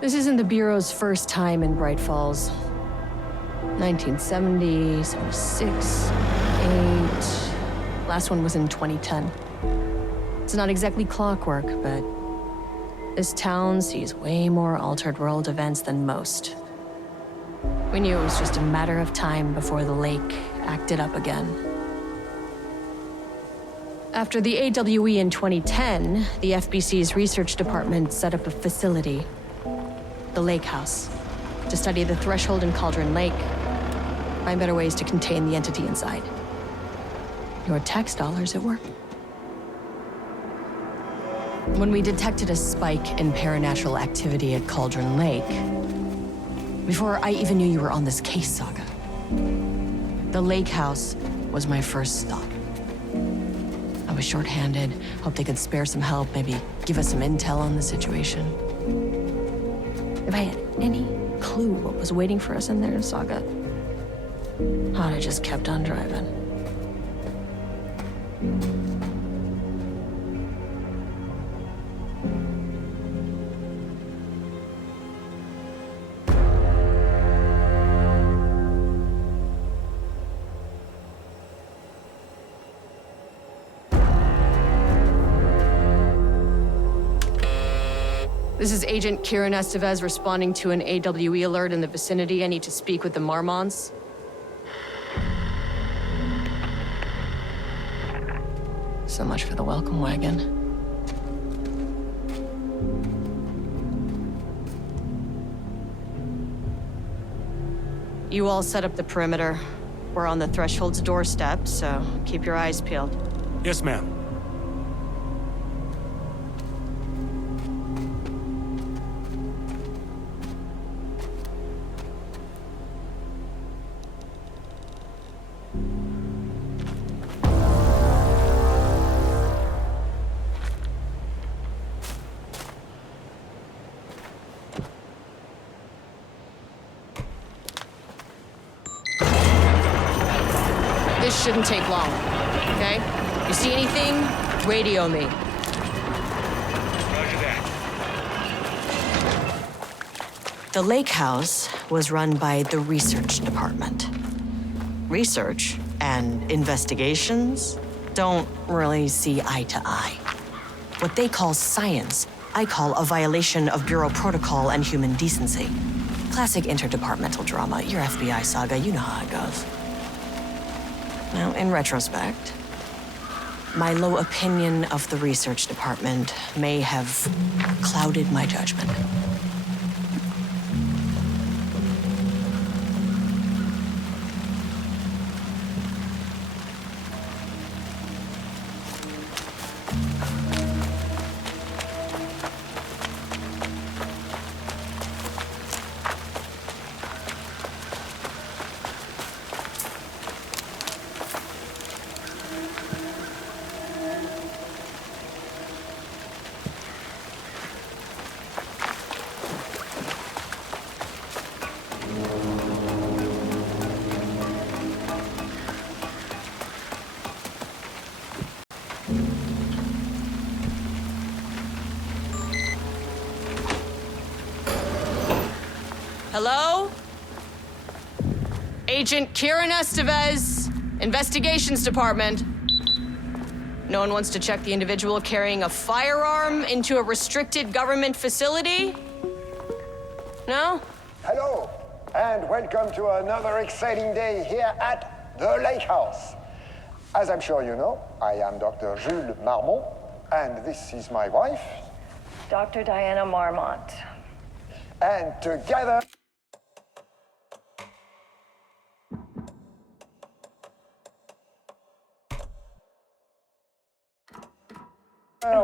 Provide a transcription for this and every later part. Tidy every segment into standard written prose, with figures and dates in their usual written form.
This isn't the Bureau's first time in Bright Falls. 1970, 76, 8... Last one was in 2010. It's not exactly clockwork, but this town sees way more altered world events than most. We knew it was just a matter of time before the lake acted up again. After the AWE in 2010, the FBC's research department set up a facility, the Lake House, to study the threshold in Cauldron Lake, find better ways to contain the entity inside. Your tax dollars at work. When we detected a spike in paranatural activity at Cauldron Lake, before I even knew you were on this case, Saga, the Lake House was my first stop. I was short-handed, hoped they could spare some help, maybe give us some intel on the situation. If I had any clue what was waiting for us in there, Saga, I'd have just kept on driving. This is Agent Kieran Estevez responding to an AWE alert in the vicinity. I need to speak with the Marmonts. So much for the welcome wagon. You all set up the perimeter. We're on the Threshold's doorstep, so keep your eyes peeled. Yes, ma'am. This shouldn't take long, okay? You see anything, radio me. Roger that. The Lake House was run by the research department. Research and investigations don't really see eye to eye. What they call science, I call a violation of Bureau protocol and human decency. Classic interdepartmental drama. Your FBI saga, you know how it goes. Now, in retrospect, my low opinion of the research department may have clouded my judgment. Hello? Agent Kieran Estevez, Investigations Department. No one wants to check the individual carrying a firearm into a restricted government facility? No? Hello, and welcome to another exciting day here at the Lake House. As I'm sure you know, I am Dr. Jules Marmont, and this is my wife. Dr. Diana Marmont. And together...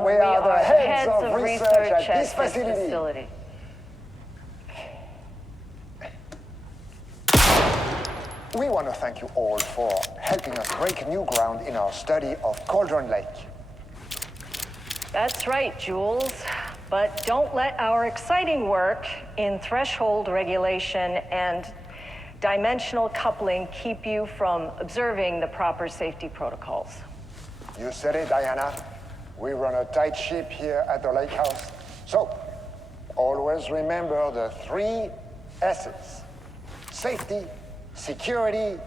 we are the heads of research at this facility. We want to thank you all for helping us break new ground in our study of Cauldron Lake. That's right, Jules. But don't let our exciting work in threshold regulation and dimensional coupling keep you from observing the proper safety protocols. You said it, Diana. We run a tight ship here at the Lake House. So, Always remember the 3 S's: safety, security,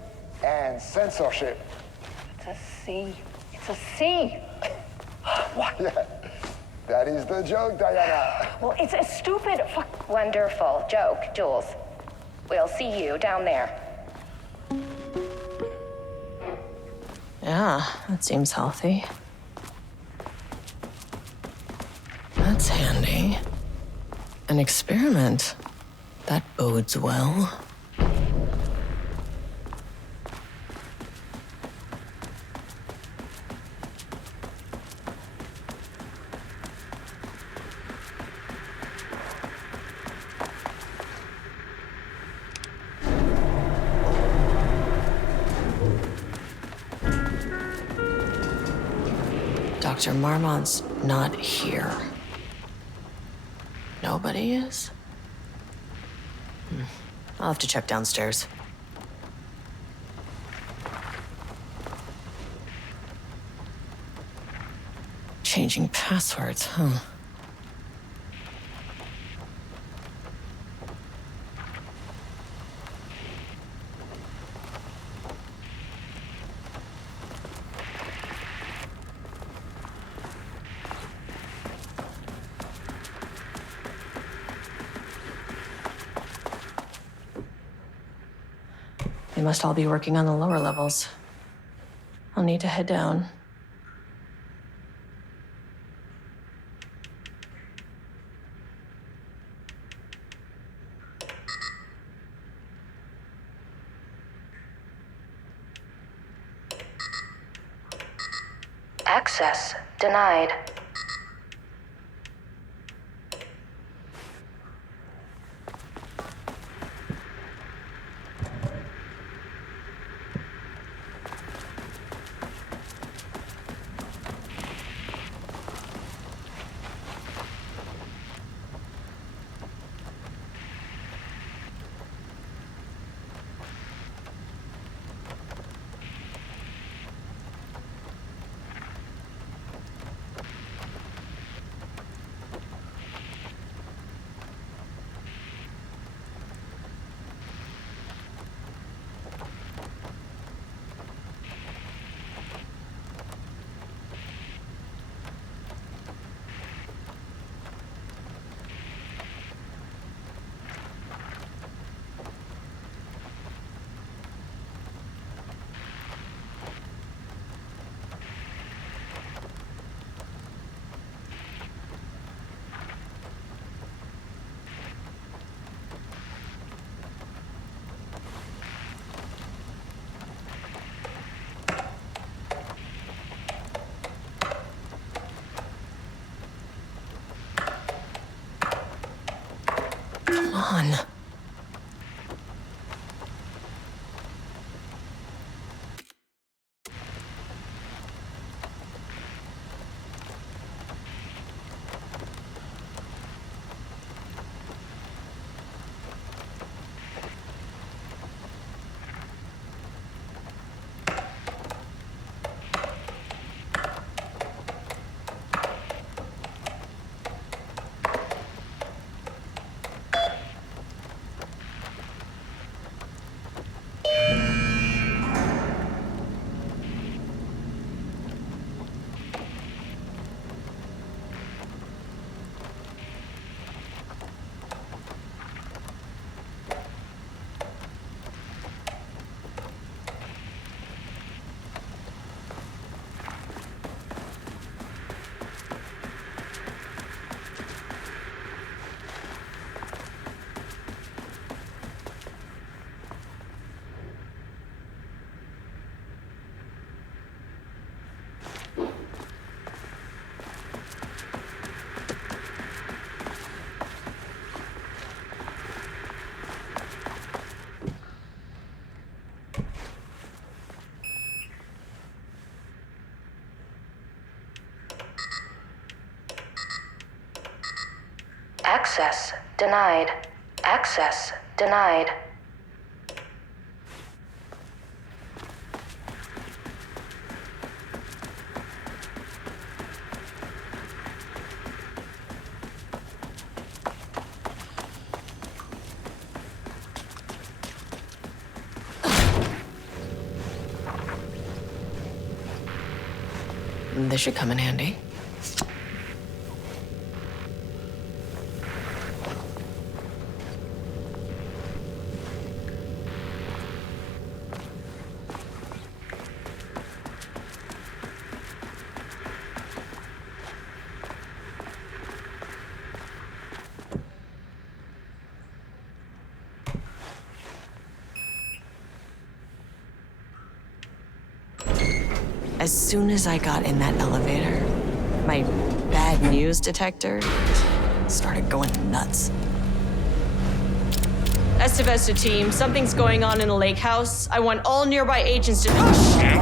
and censorship. It's a C. It's a C. What? Yeah, that is the joke, Diana. Well, it's a stupid fuck. Wonderful joke, Jules. We'll see you down there. Yeah, that seems healthy. That's handy. An experiment. That bodes well. Dr. Marmont's not here. Nobody is? I'll have to check downstairs. Changing passwords, huh? They must all be working on the lower levels. I'll need to head down. Access denied. Come on. Access denied. Access denied. This should come in handy. As soon as I got in that elevator, my bad news detector started going nuts. Estevez to team, something's going on in the lake house. I want all nearby agents to... Oh, shit!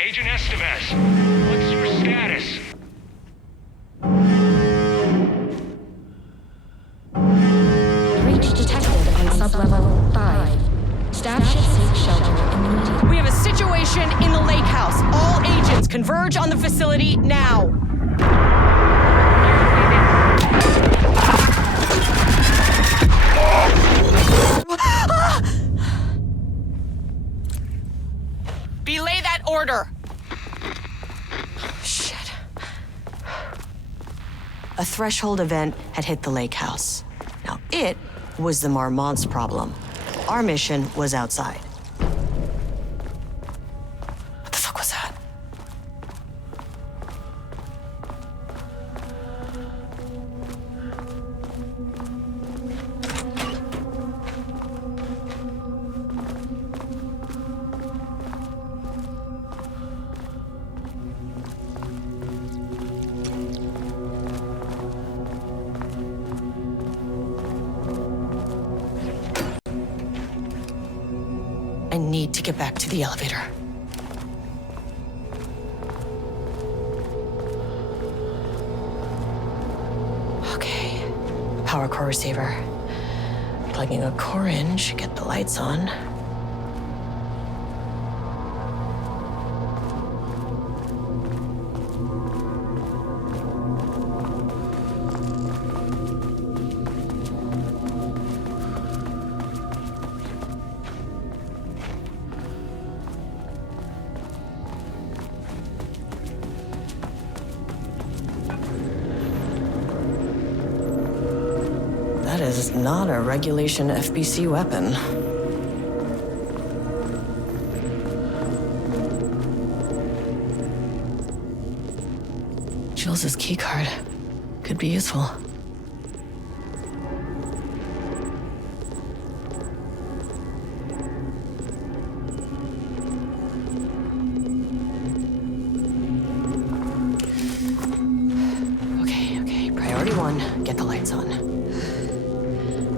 Agent Estevez, what's your status? Breach detected on sublevel 5. Staff should seek shelter immediately. We have a situation in the lake house. All agents converge on the facility now. Belay that order. Shit. A threshold event had hit the lake house. Now, it was the Marmont's problem. Our mission was outside. What the fuck was that? I need to get back to the elevator. Okay. Power core receiver. Plugging a core in should get the lights on. That is not a regulation FBC weapon. Jules' keycard could be useful. Okay, priority 1, get the lights on.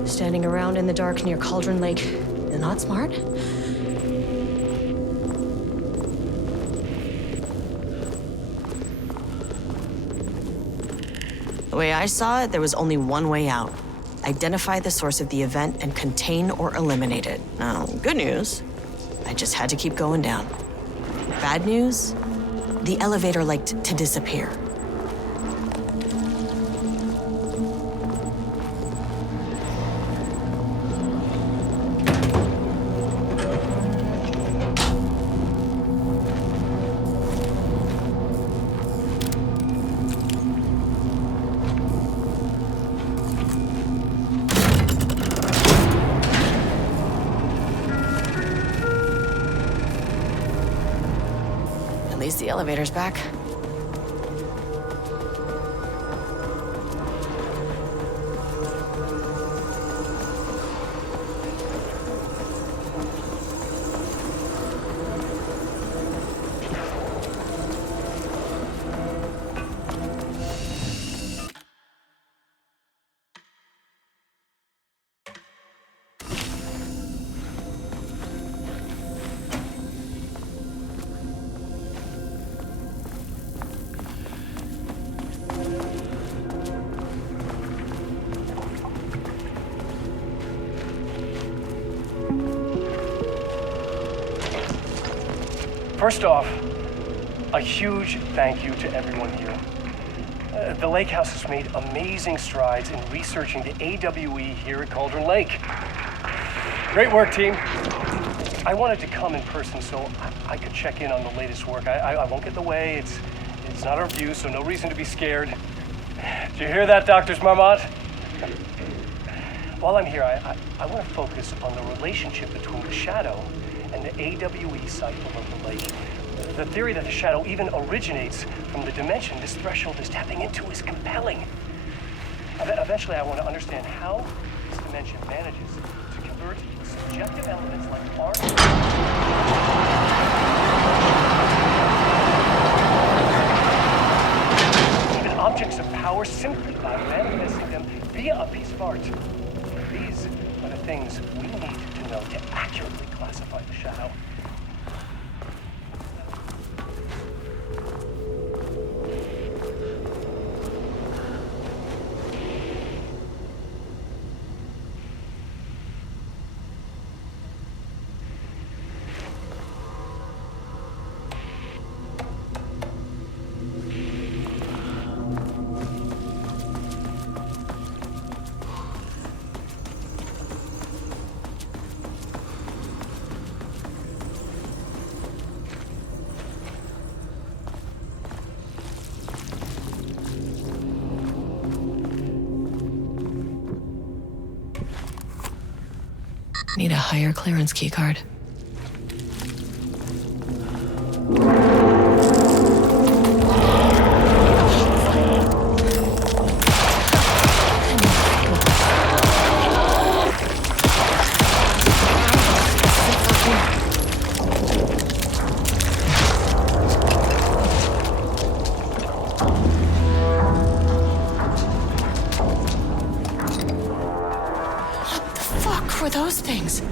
Standing around in the dark near Cauldron Lake is not smart. The way I saw it, there was only one way out. Identify the source of the event and contain or eliminate it. Now, good news, I just had to keep going down. Bad news, the elevator liked to disappear. At least the elevator's back. First off, a huge thank you to everyone here. The Lake House has made amazing strides in researching the AWE here at Cauldron Lake. Great work, team. I wanted to come in person so I could check in on the latest work. I won't get in the way. It's not our view, so no reason to be scared. Did you hear that, Drs. Marmont? While I'm here, I want to focus on the relationship between the Shadow and the AWE site below the lake. The theory that the Shadow even originates from the dimension this threshold is tapping into is compelling. Eventually, I want to understand how this dimension manages to convert subjective elements like art. Even objects of power simply by manifesting them via a piece of art. These are the things we need to know to accurately classify the Shadow. Need a higher clearance keycard. What were those things?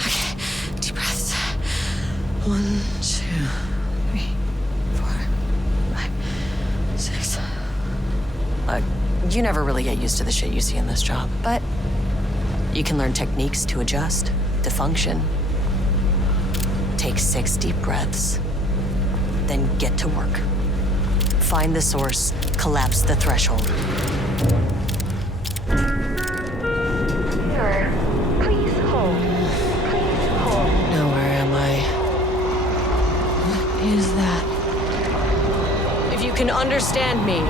Okay, deep breaths. 1, 2, 3, 4, 5, 6. You never really get used to the shit you see in this job, but you can learn techniques to adjust, to function. Take 6 deep breaths, then get to work. Find the source, collapse the threshold. Sir, please hold. Please hold. Now where am I? What is that? If you can understand me,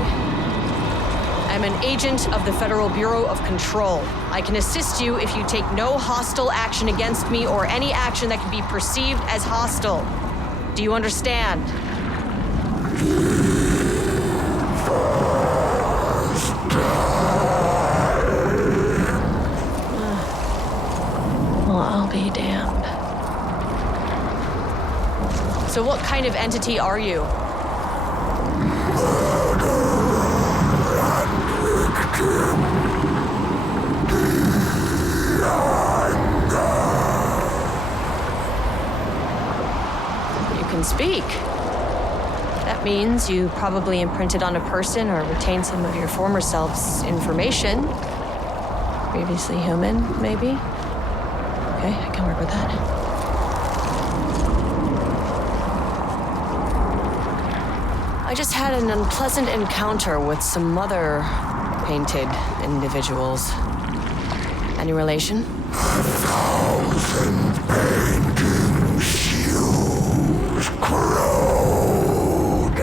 I'm an agent of the Federal Bureau of Control. I can assist you if you take no hostile action against me or any action that can be perceived as hostile. Do you understand? Well, I'll be damned. So what kind of entity are you? You can speak. That means you probably imprinted on a person or retained some of your former self's information. Previously human, maybe? Okay, I can work with that. I just had an unpleasant encounter with some other painted individuals. Any relation? 1,000 paintings used corrode.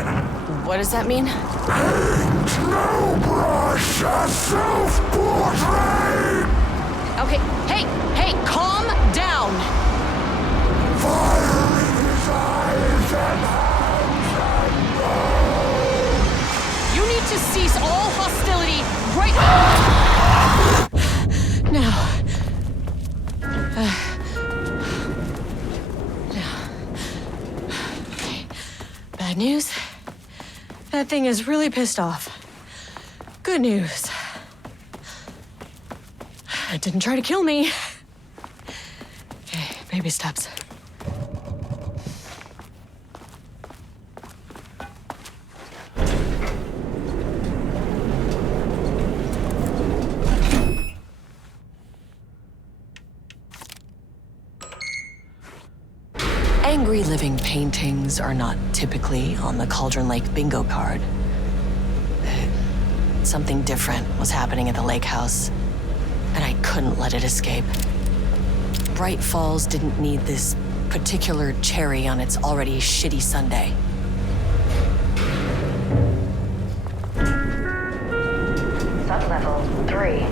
What does that mean? Paint no brush, a self-portrait. Okay, hey, calm down. Fire in his eyes and hands and nose. You need to cease all hostility right now. Okay. Bad news. That thing is really pissed off. Good news. It didn't try to kill me. Okay, baby steps. Angry living paintings are not typically on the Cauldron Lake bingo card. Something different was happening at the lake house, and I couldn't let it escape. Bright Falls didn't need this particular cherry on its already shitty sundae. Sublevel 3.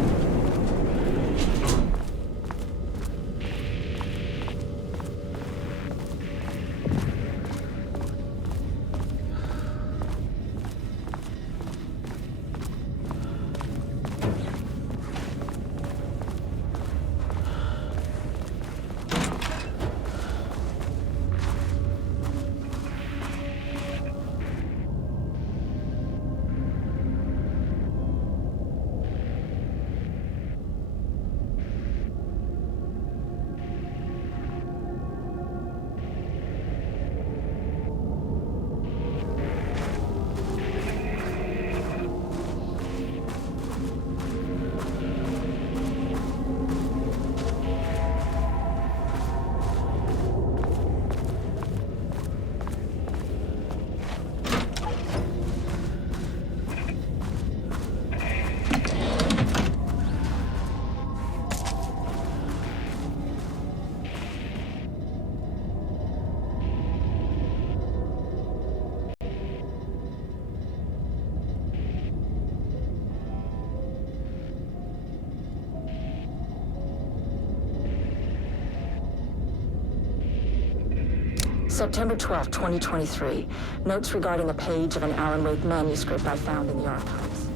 September 12, 2023. Notes regarding a page of an Alan Wake manuscript I found in the archives.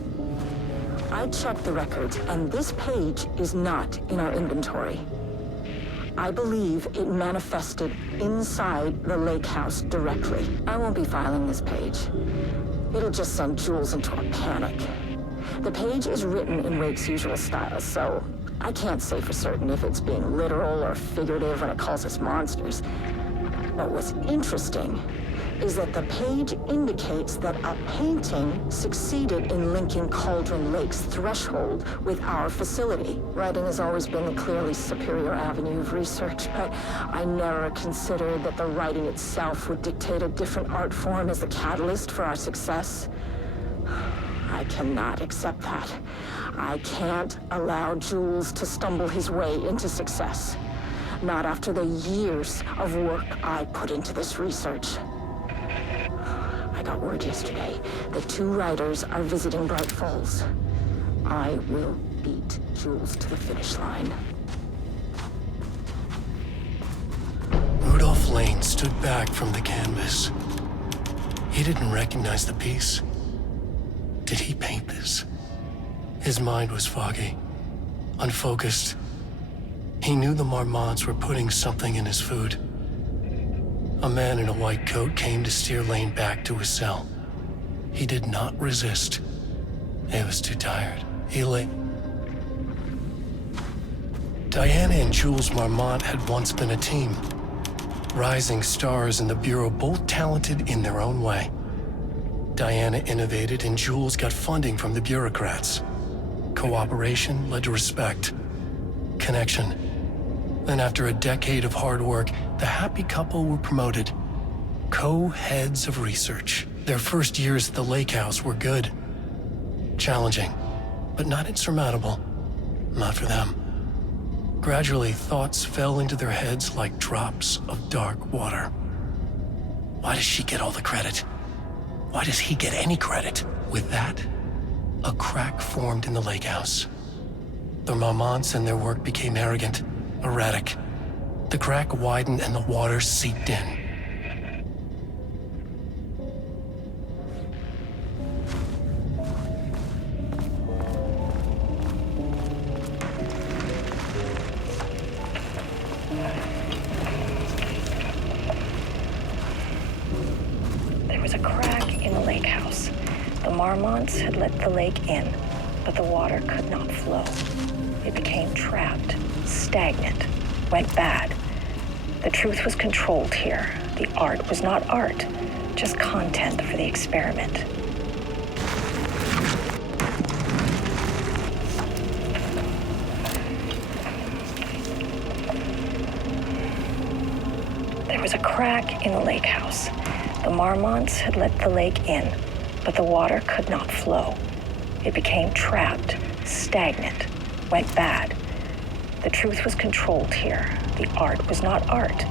I checked the records, and this page is not in our inventory. I believe it manifested inside the lake house directly. I won't be filing this page. It'll just send Jules into a panic. The page is written in Wake's usual style, so I can't say for certain if it's being literal or figurative when it calls us monsters. But what's interesting is that the page indicates that a painting succeeded in linking Cauldron Lake's threshold with our facility. Writing has always been the clearly superior avenue of research, but I never considered that the writing itself would dictate a different art form as the catalyst for our success. I cannot accept that. I can't allow Jules to stumble his way into success. Not after the years of work I put into this research. I got word yesterday that 2 writers are visiting Bright Falls. I will beat Jules to the finish line. Rudolph Lane stood back from the canvas. He didn't recognize the piece. Did he paint this? His mind was foggy, unfocused. He knew the Marmonts were putting something in his food. A man in a white coat came to steer Lane back to his cell. He did not resist. He was too tired. He lay. Diana and Jules Marmont had once been a team. Rising stars in the Bureau, both talented in their own way. Diana innovated and Jules got funding from the bureaucrats. Cooperation led to respect. Connection. Then after a decade of hard work, the happy couple were promoted. Co-heads of research. Their first years at the lake house were good. Challenging, but not insurmountable. Not for them. Gradually, thoughts fell into their heads like drops of dark water. Why does she get all the credit? Why does he get any credit? With that, a crack formed in the lake house. The Marmonts and their work became arrogant, erratic. The crack widened and the water seeped in. There was a crack in the lake house. The Marmonts had let the lake in, but the water could not flow. It became trapped, stagnant, went bad. The truth was controlled here. The art was not art, just content for the experiment. There was a crack in the lake house. The Marmonts had let the lake in, but the water could not flow. It became trapped, stagnant, went bad. The truth was controlled here. The art was not art,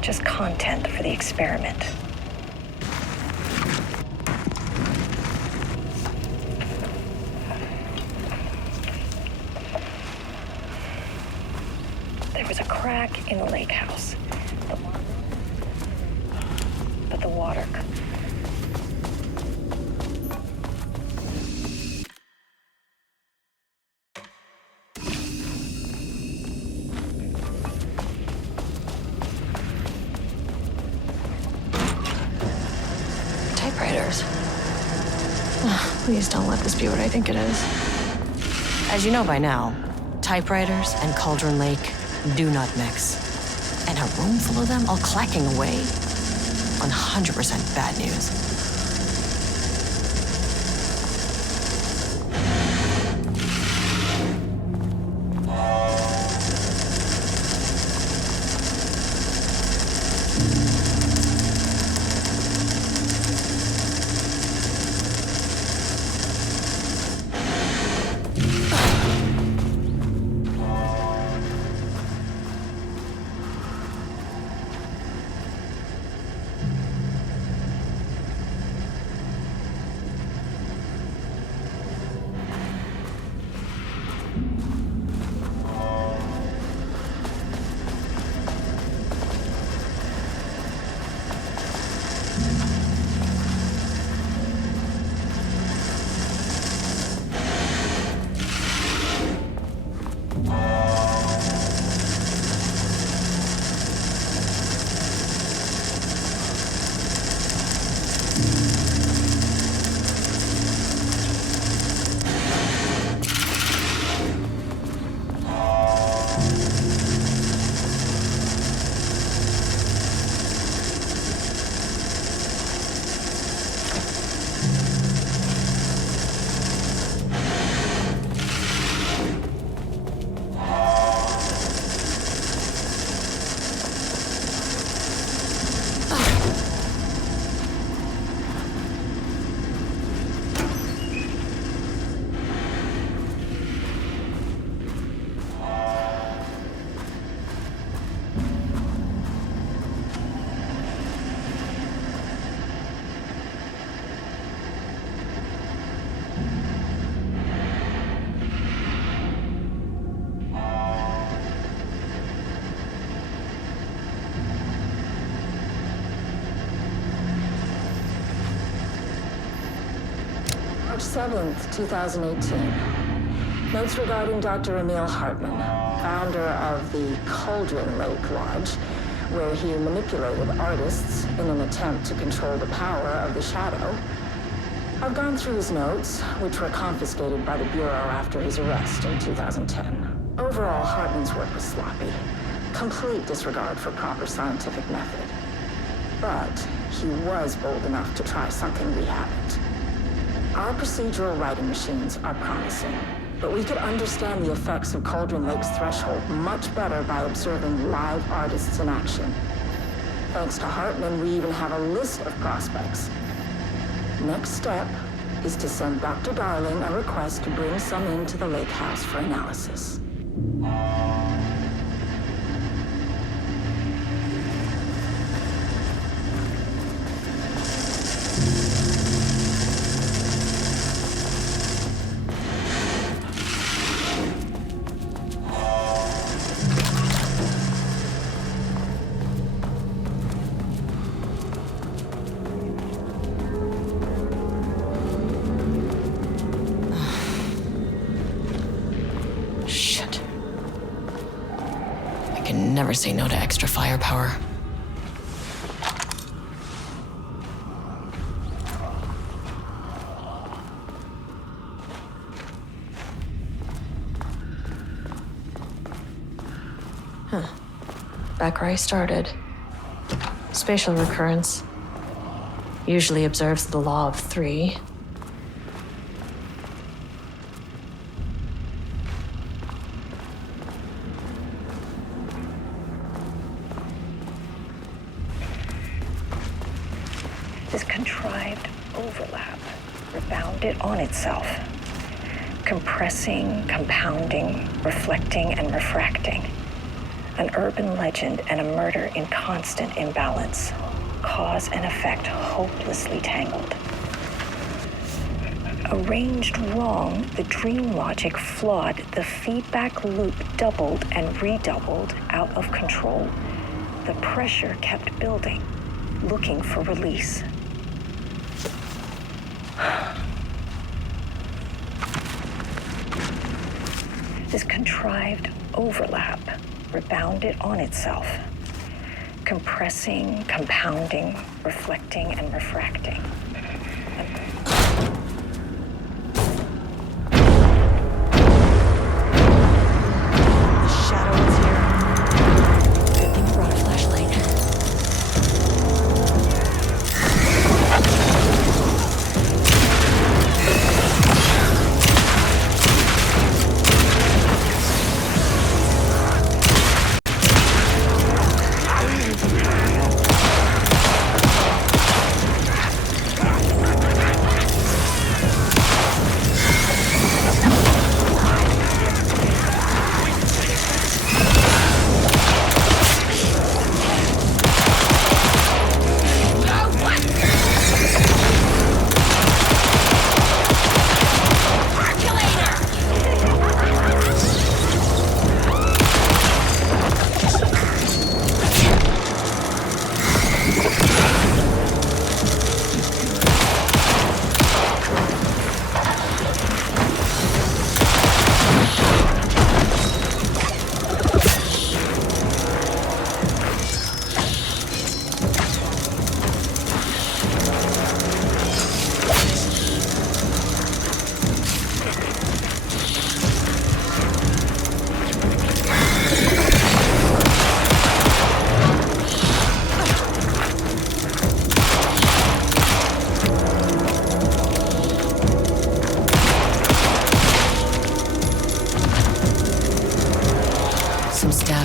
just content for the experiment. There was a crack in the lake house. But the water could... Typewriters. Please don't let this be what I think it is. As you know by now, typewriters and Cauldron Lake do not mix. And a room full of them all clacking away? 100% bad news. March 7th, 2018. Notes regarding Dr. Emil Hartman, founder of the Cauldron Lake Lodge, where he manipulated artists in an attempt to control the power of the Shadow. I've gone through his notes, which were confiscated by the Bureau after his arrest in 2010. Overall, Hartman's work was sloppy. Complete disregard for proper scientific method. But he was bold enough to try something we haven't. Our procedural writing machines are promising, but we could understand the effects of Cauldron Lake's threshold much better by observing live artists in action. Thanks to Hartman, we even have a list of prospects. Next step is to send Dr. Darling a request to bring some into the lake house for analysis. Never say no to extra firepower. Back where I started. Spatial recurrence. Usually observes the law of 3. This contrived overlap rebounded on itself, compressing, compounding, reflecting, and refracting. An urban legend and a murder in constant imbalance, cause and effect hopelessly tangled. Arranged wrong, the dream logic flawed, the feedback loop doubled and redoubled out of control. The pressure kept building, looking for release. This contrived overlap rebounded on itself, compressing, compounding, reflecting, and refracting.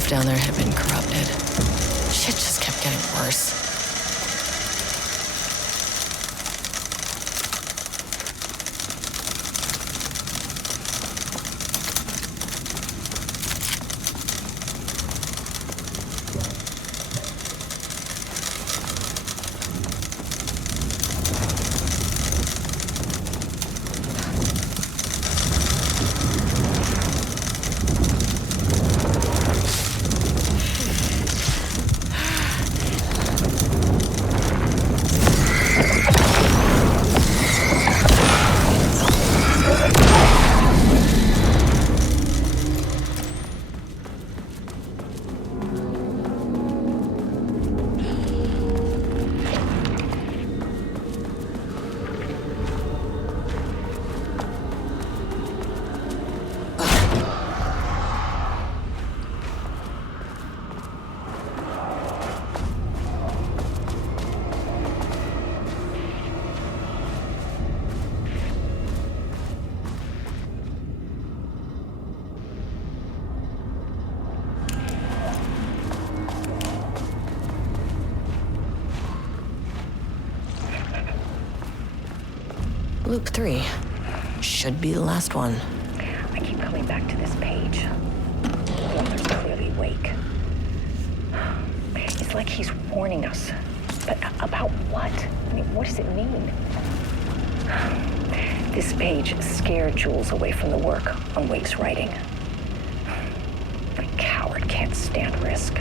Down there had been corrupted. Shit just kept getting worse. Loop 3. Should be the last one. I keep coming back to this page. The author's clearly awake. It's like he's warning us. But about what? I mean, what does it mean? This page scared Jules away from the work on Wake's writing. A coward can't stand risk.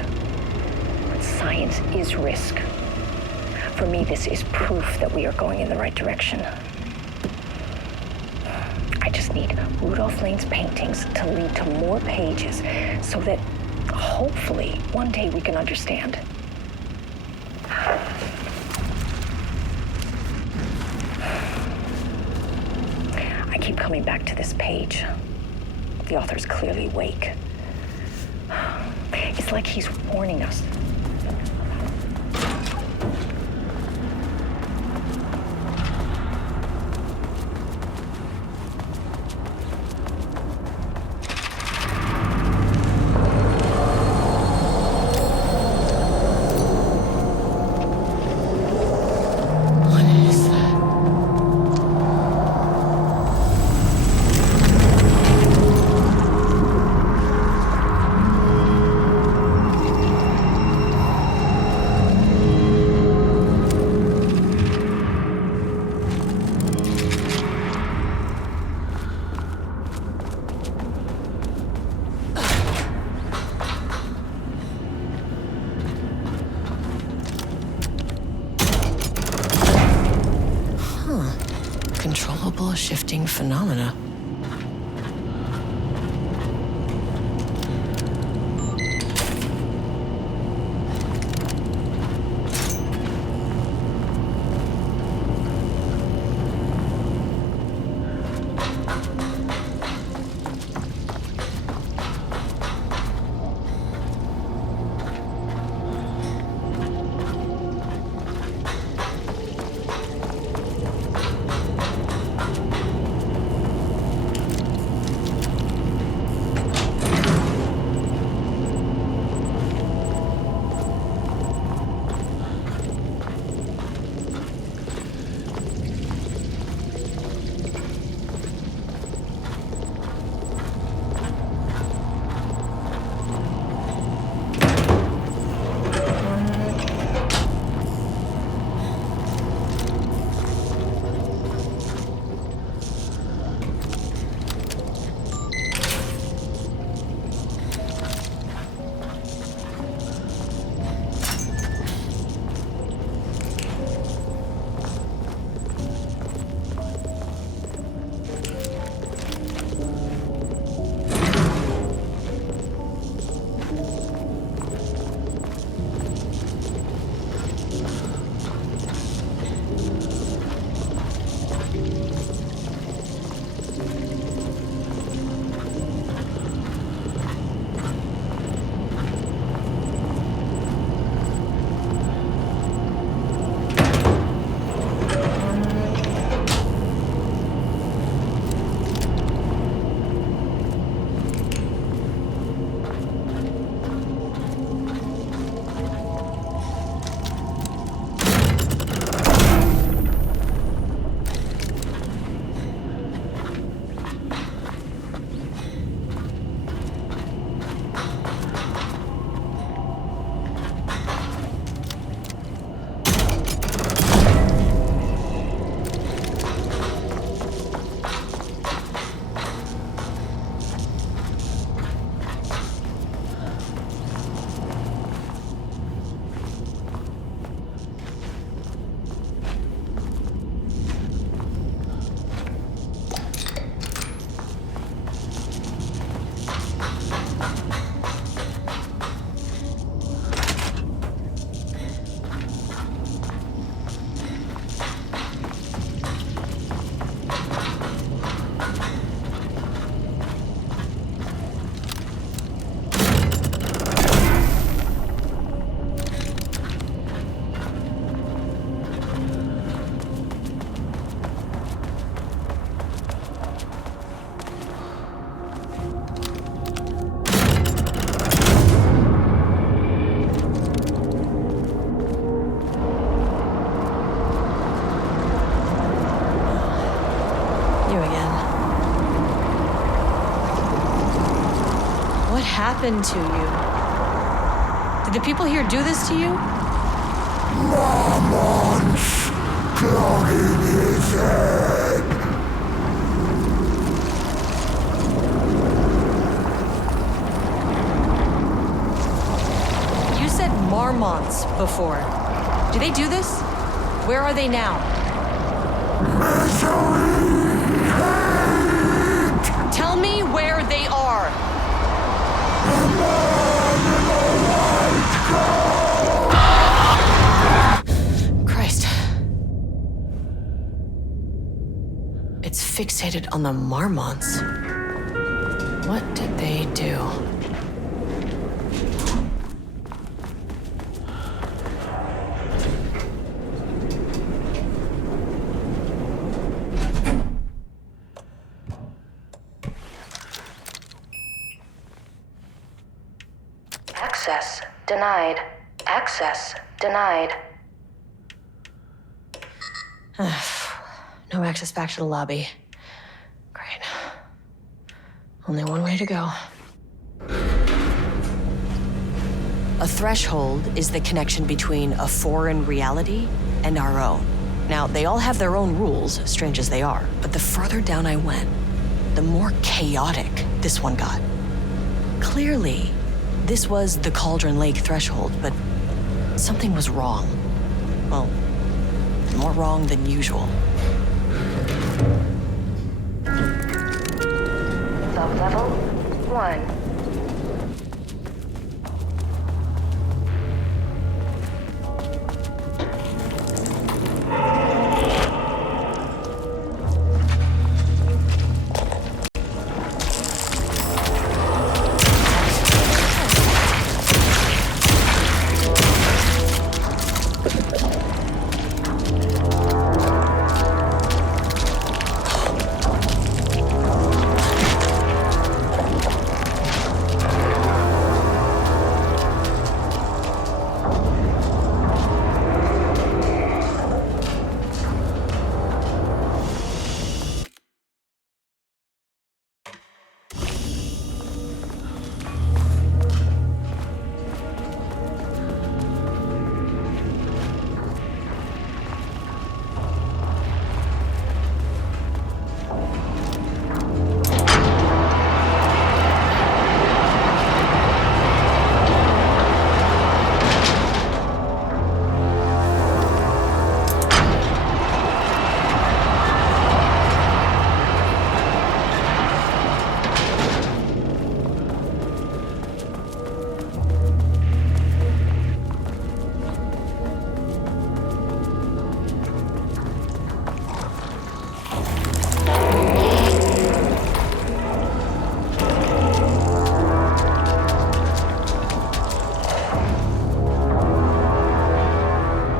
But science is risk. For me, this is proof that we are going in the right direction. I just need Rudolph Lane's paintings to lead to more pages so that hopefully one day we can understand. I keep coming back to this page. The author's clearly awake. It's like he's warning us. Multiple shifting phenomena. Happened to you? Did the people here do this to you? Marmon's clogging his head. You said Marmonts before. Do they do this? Where are they now? Misery, hate. Tell me where they are. Christ. It's fixated on the Marmonts. What did they do? Access denied. Access denied. No access back to the lobby. Great. Only one way to go. A threshold is the connection between a foreign reality and our own. Now, they all have their own rules, strange as they are, but the further down I went, the more chaotic this one got. Clearly, this was the Cauldron Lake threshold, but something was wrong. Well, more wrong than usual. Sub-level 1.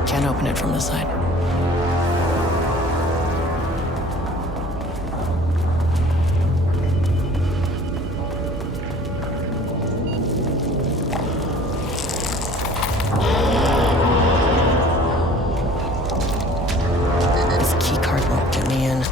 Can't open it from the side. This keycard won't get me in.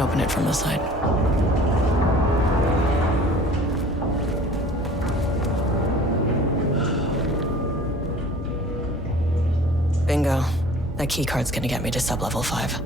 Open it from the side. Bingo. That keycard's gonna get me to sub-level 5.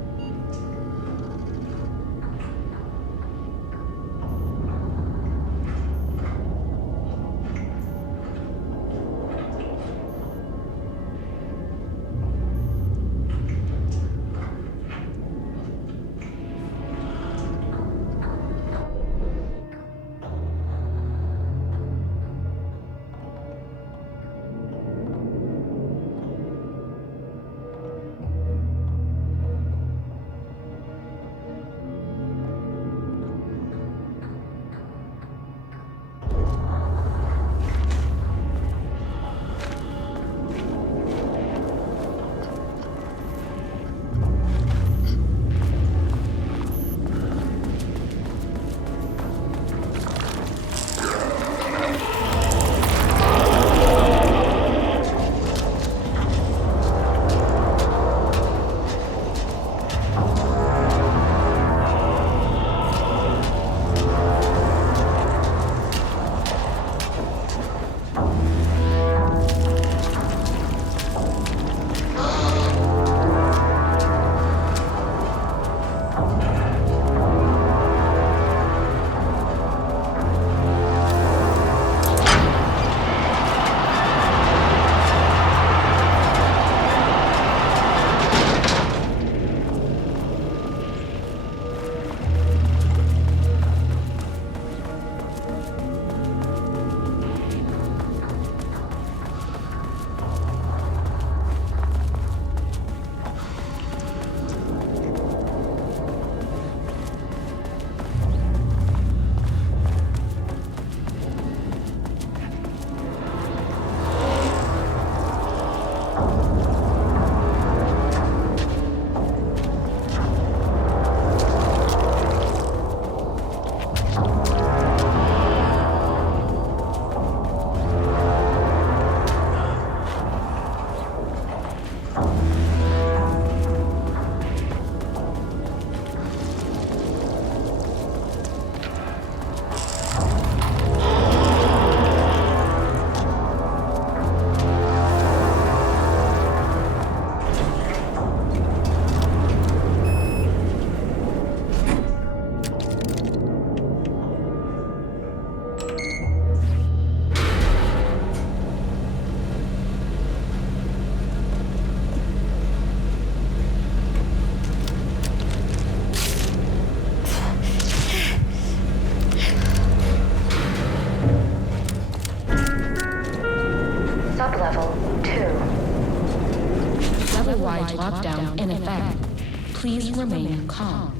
Please remain calm.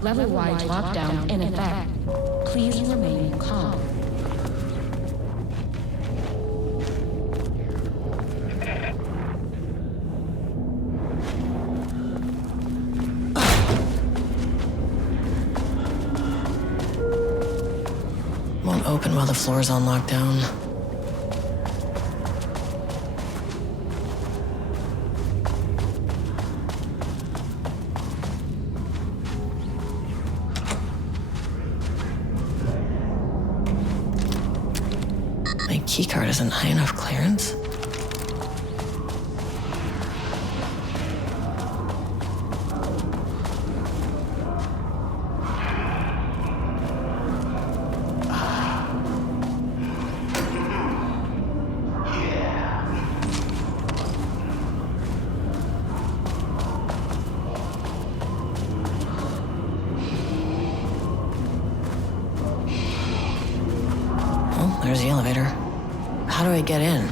Level-wide lockdown in effect. Please remain calm. Won't open while the floor's on lockdown. My keycard isn't high enough clearance. Oh, there's the elevator. How do I get in?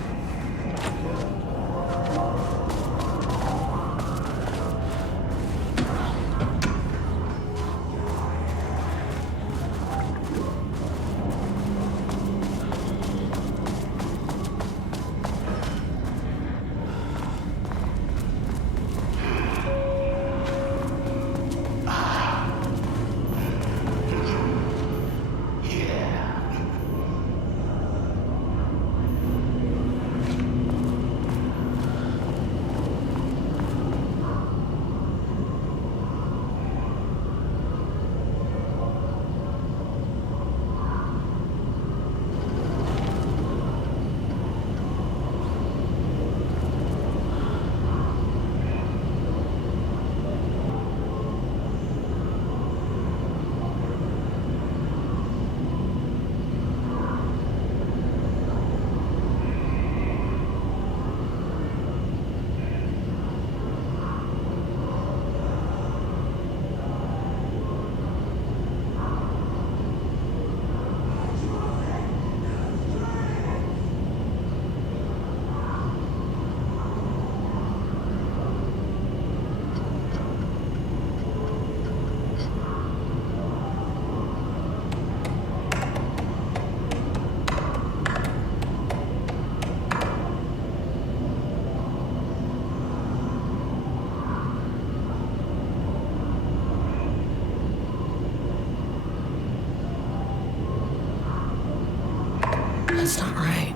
That's not right.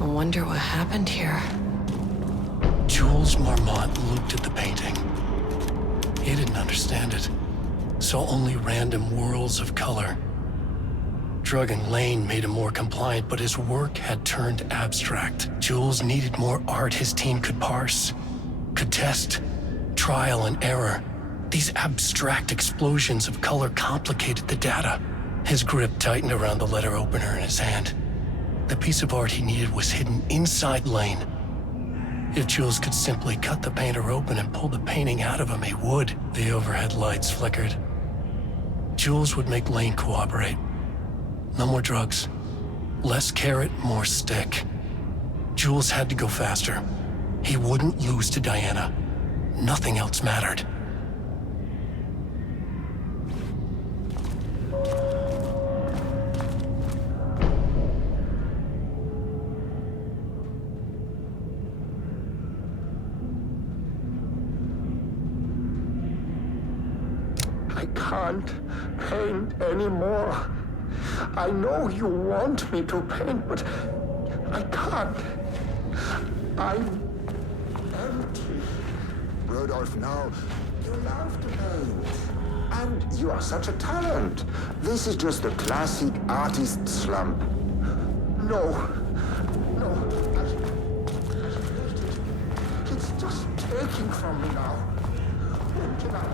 I wonder what happened here. Jules Marmont looked at the painting. He didn't understand it. Saw only random whirls of color. Drugging Lane made him more compliant, but his work had turned abstract. Jules needed more art his team could parse, could test, trial and error. These abstract explosions of color complicated the data. His grip tightened around the letter opener in his hand. The piece of art he needed was hidden inside Lane. If Jules could simply cut the painter open and pull the painting out of him, he would. The overhead lights flickered. Jules would make Lane cooperate. No more drugs. Less carrot, more stick. Jules had to go faster. He wouldn't lose to Diana. Nothing else mattered. I can't pain anymore. I know you want me to paint, but I can't. I'm empty. Rudolph, now, you love to paint. And you are such a talent. This is just a classic artist slump. No. It's just taking from me now. When can I?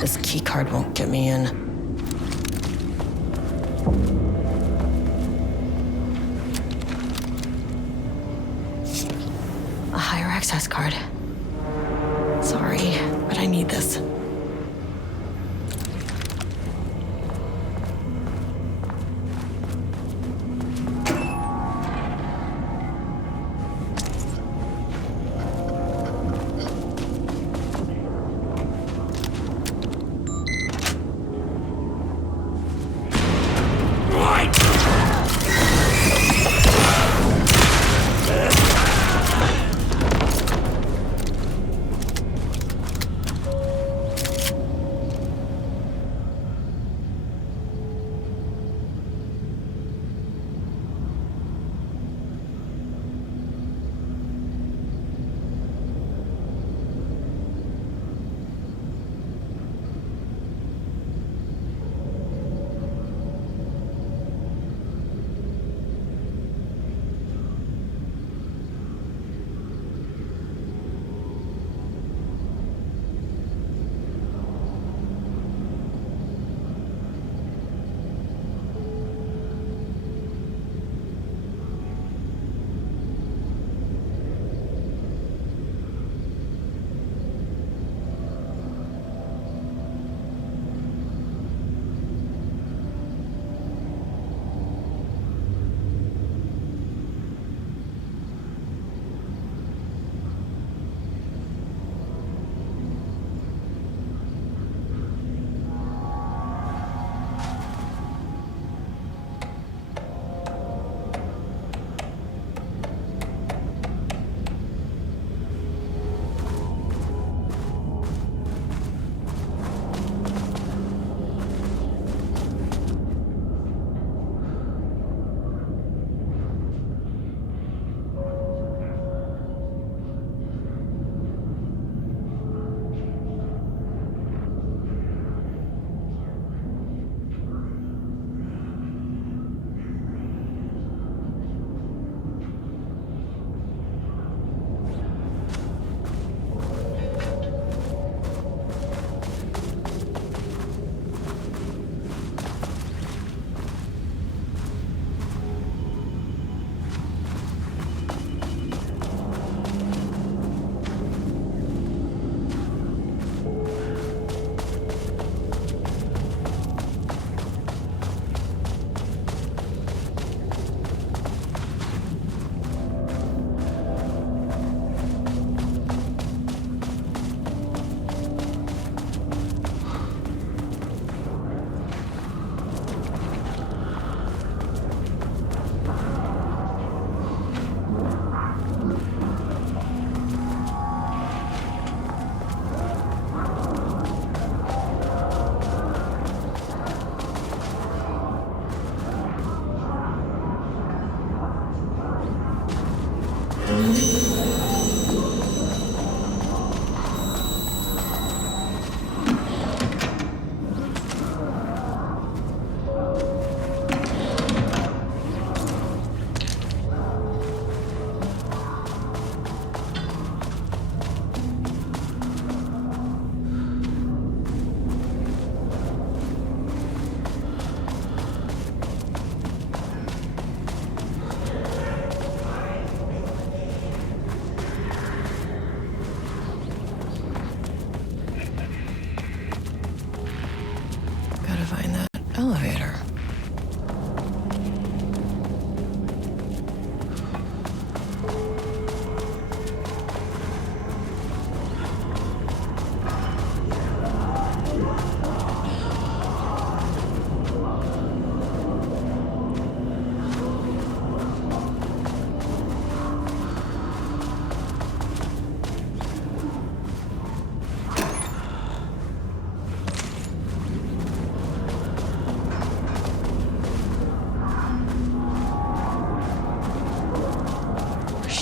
This keycard won't get me in. A higher access card. Sorry, but I need this.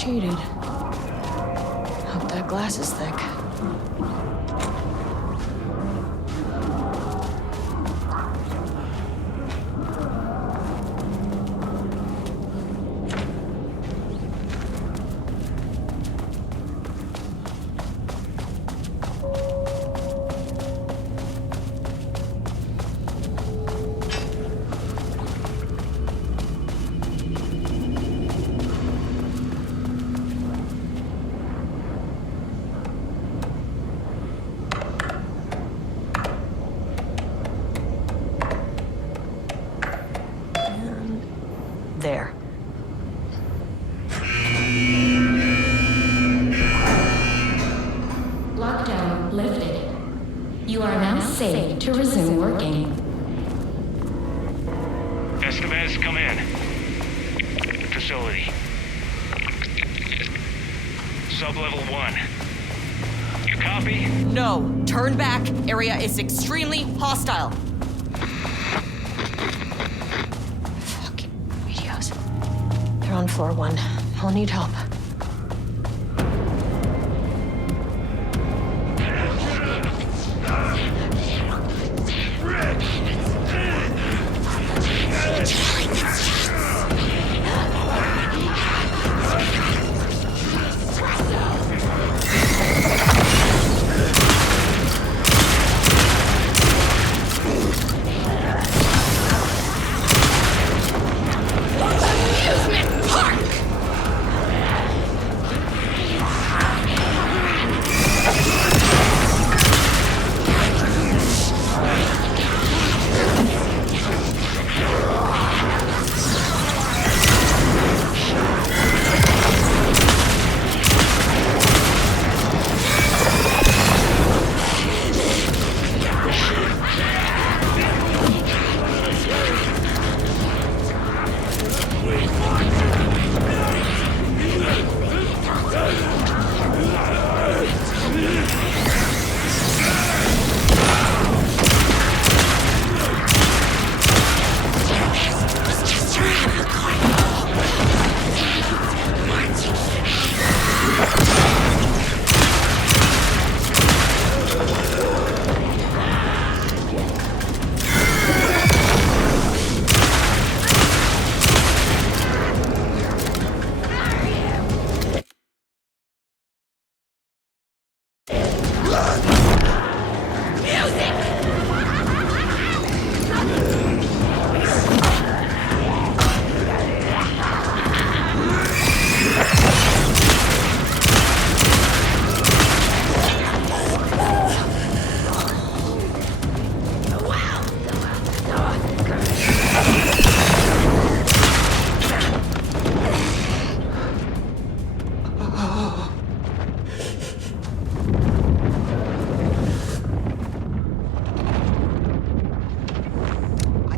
cheated. Hope that glass is thick. There. Lockdown lifted. You are now safe to resume working. Estevez, come in. Facility. Sub-level 1. You copy? No, turn back. Area is extremely hostile. Fucking radios. They're on floor 1. I'll need help.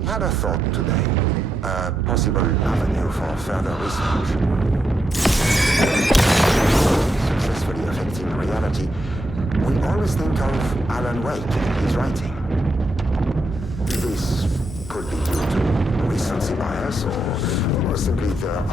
Had a thought today. A possible avenue for further research. Successfully affecting reality. We always think of Alan Wake and his writing. This could be due to recency bias or simply the...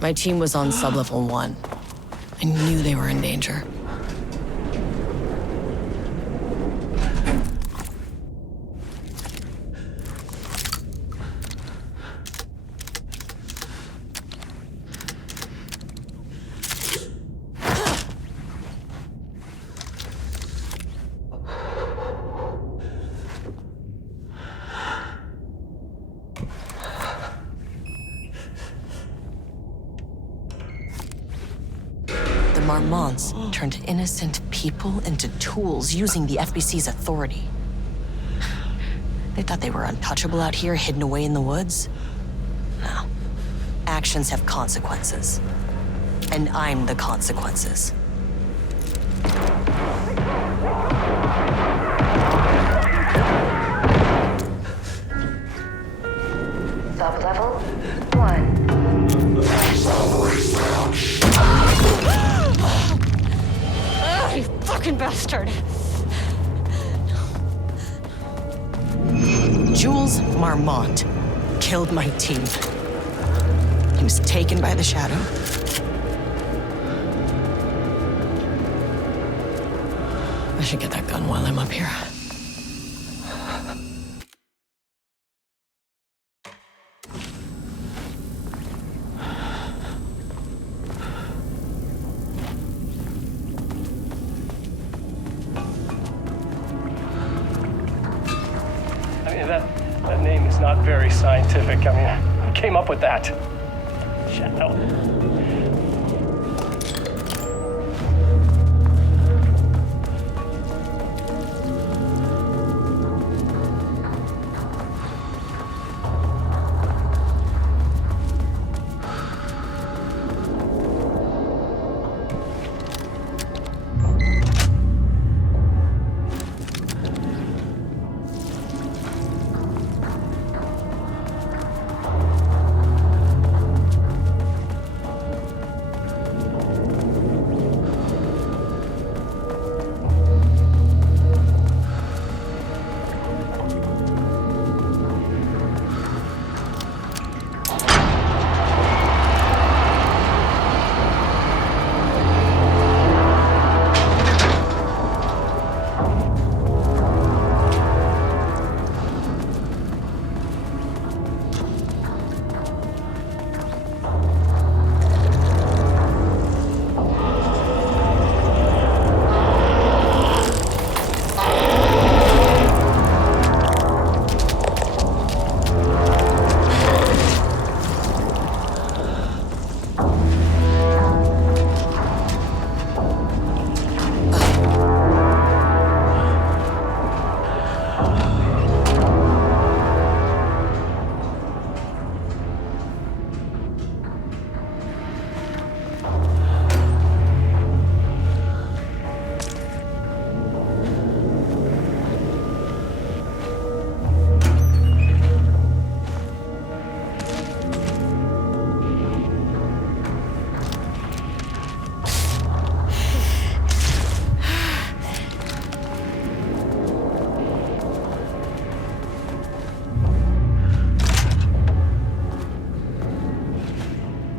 My team was on sublevel 1. I knew they were in danger. Marmonts turned innocent people into tools using the FBC's authority. They thought they were untouchable out here, hidden away in the woods. No. Actions have consequences. And I'm the consequences. Sublevel 1. You fucking bastard! Jules Marmont killed my team. He was taken by the Shadow. I should get that gun while I'm up here. That name is not very scientific. I mean, who came up with that? Shadow.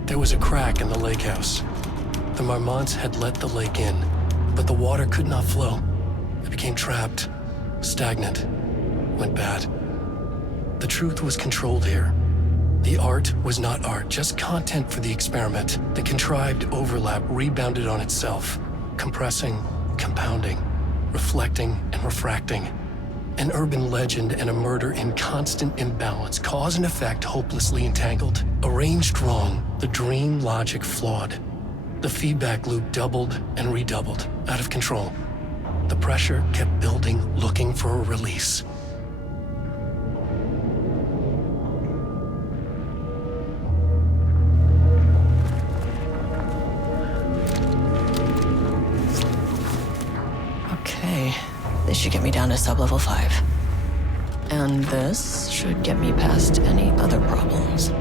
There was a crack in the lake house. The Marmonts had let the lake in, but the water could not flow. It became trapped, stagnant, went bad. The truth was controlled here. The art was not art, just content for the experiment. The contrived overlap rebounded on itself, compressing, compounding, reflecting and refracting. An urban legend and a murder in constant imbalance, cause and effect hopelessly entangled. Arranged wrong, the dream logic flawed. The feedback loop doubled and redoubled, out of control. The pressure kept building, looking for a release. Okay, this should get me down to sublevel 5. And this should get me past any other problems.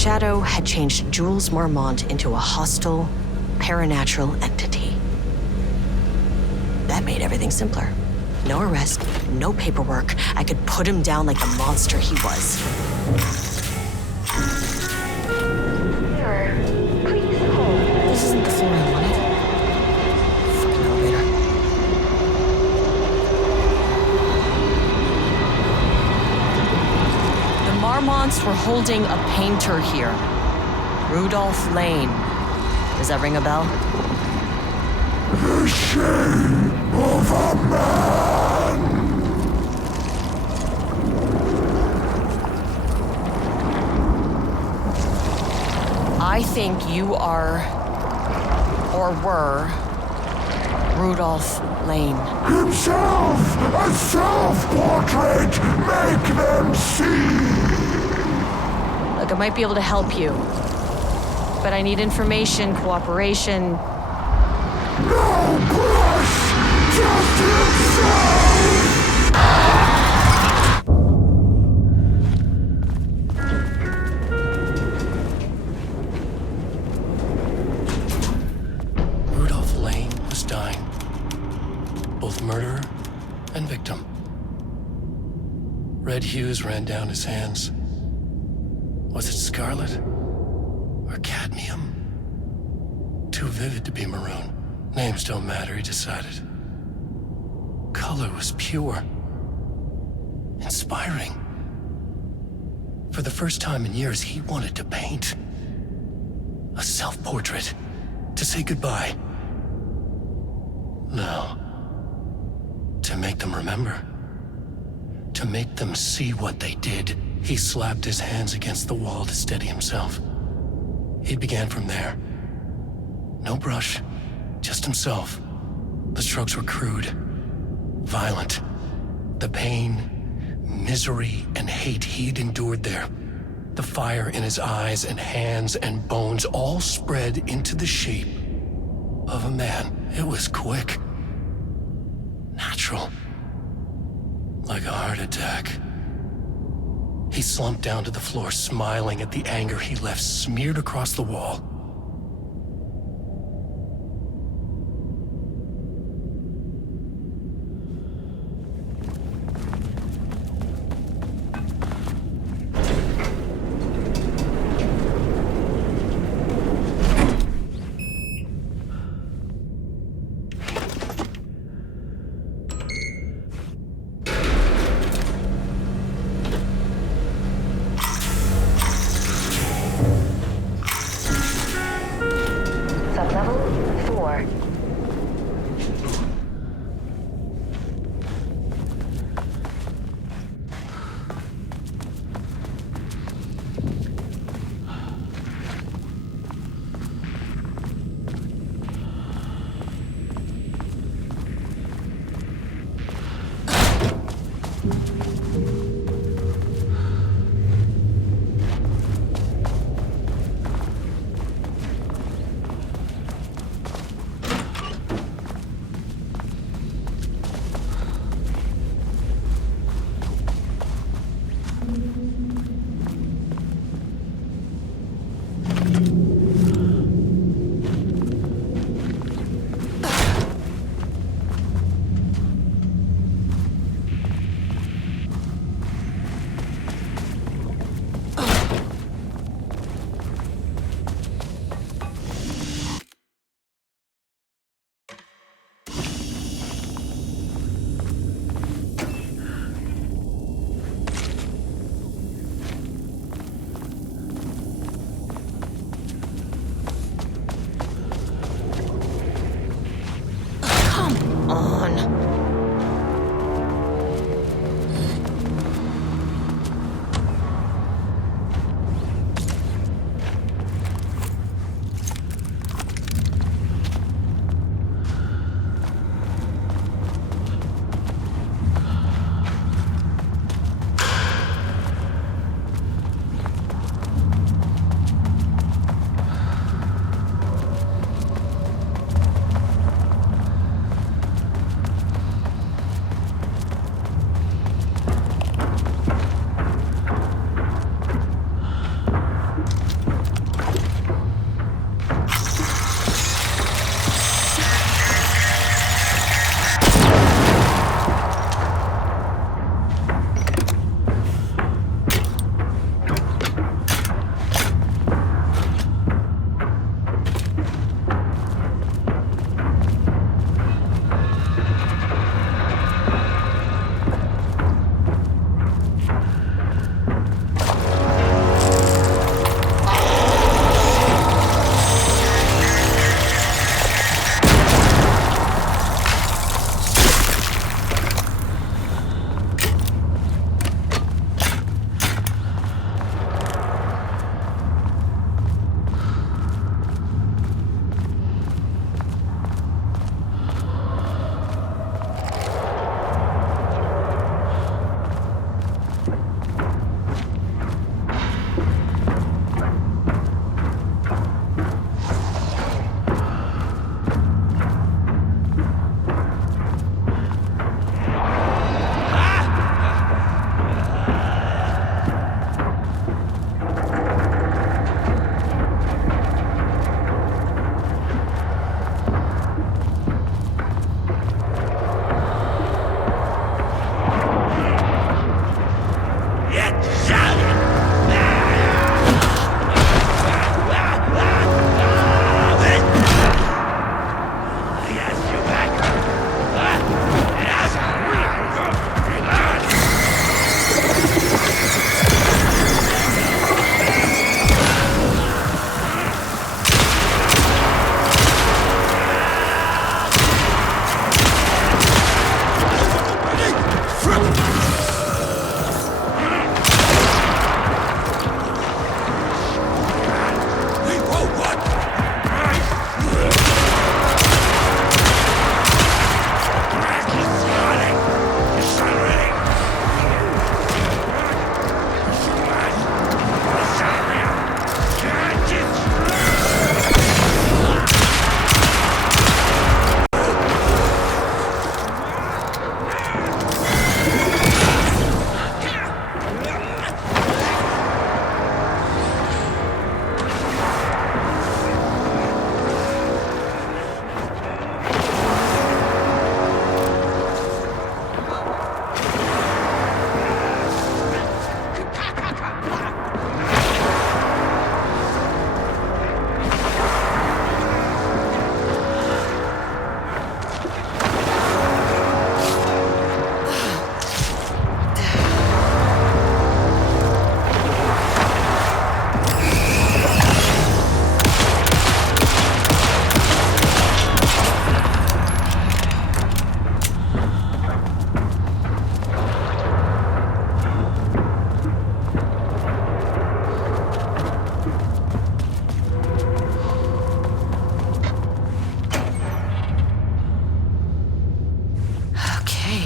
Shadow had changed Jules Marmont into a hostile, paranatural entity. That made everything simpler. No arrest, no paperwork. I could put him down like the monster he was. Sir, please hold. This isn't the floor I wanted. Fucking elevator. The Marmonts were holding a painter here. Rudolph Lane. Does that ring a bell? The shame of a man. I think you are, or were, Rudolph Lane. Himself, a self-portrait, make them see. Look, I might be able to help you, but I need information, cooperation. No brush, just himself. Rudolph Lane was dying. Both murderer and victim. Red hues ran down his hands. Was it scarlet or cadmium? Too vivid to be maroon. Names don't matter, he decided. Color was pure. Inspiring. For the first time in years, he wanted to paint. A self-portrait. To say goodbye. No. To make them remember. To make them see what they did. He slapped his hands against the wall to steady himself. He began from there. No brush. Just himself. The strokes were crude, violent. The pain, misery, and hate he'd endured there. The fire in his eyes and hands and bones all spread into the shape of a man. It was quick. Natural. Like a heart attack. He slumped down to the floor, smiling at the anger he left smeared across the wall.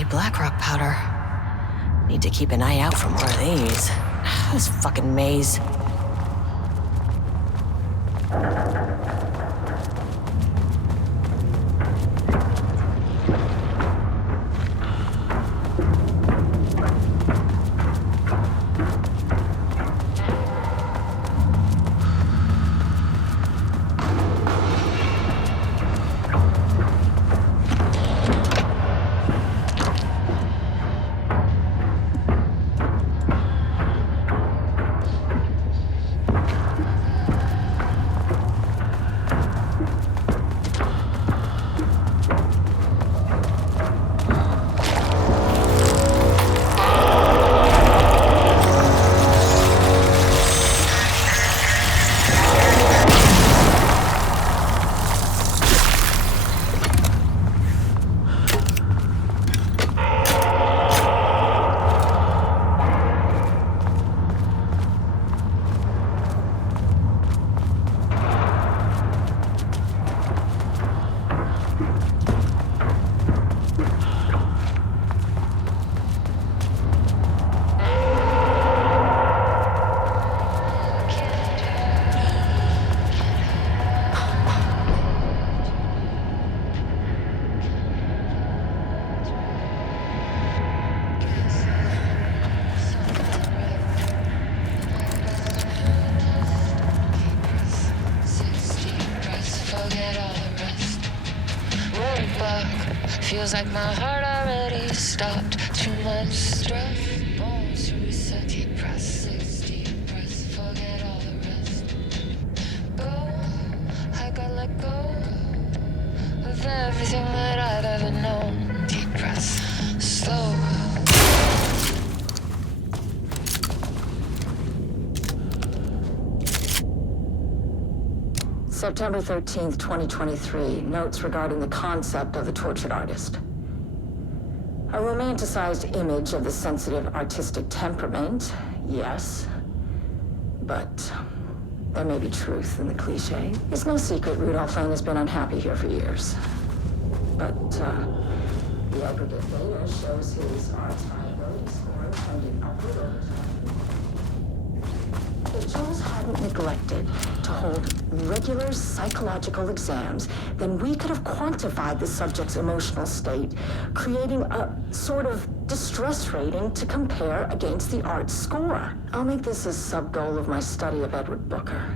Hey, Blackrock powder. Need to keep an eye out for more of these. This fucking maze. Feels like my heart already stopped. Too much stress. Bones to reset. Deep breath, 6 deep breaths. Forget all the rest. Go. I gotta let go of everything that I've ever known. Deep breaths. Slow. September 13th, 2023. Notes regarding the concept of the tortured artist. A romanticized image of the sensitive artistic temperament, yes. But there may be truth in the cliche. It's no secret Rudolph Lane has been unhappy here for years. But the aggregate data shows his art's viability score trending upward over time. If Jules hadn't neglected to hold regular psychological exams, then we could have quantified the subject's emotional state, creating a sort of distress rating to compare against the art score. I'll make this a sub-goal of my study of Edward Booker.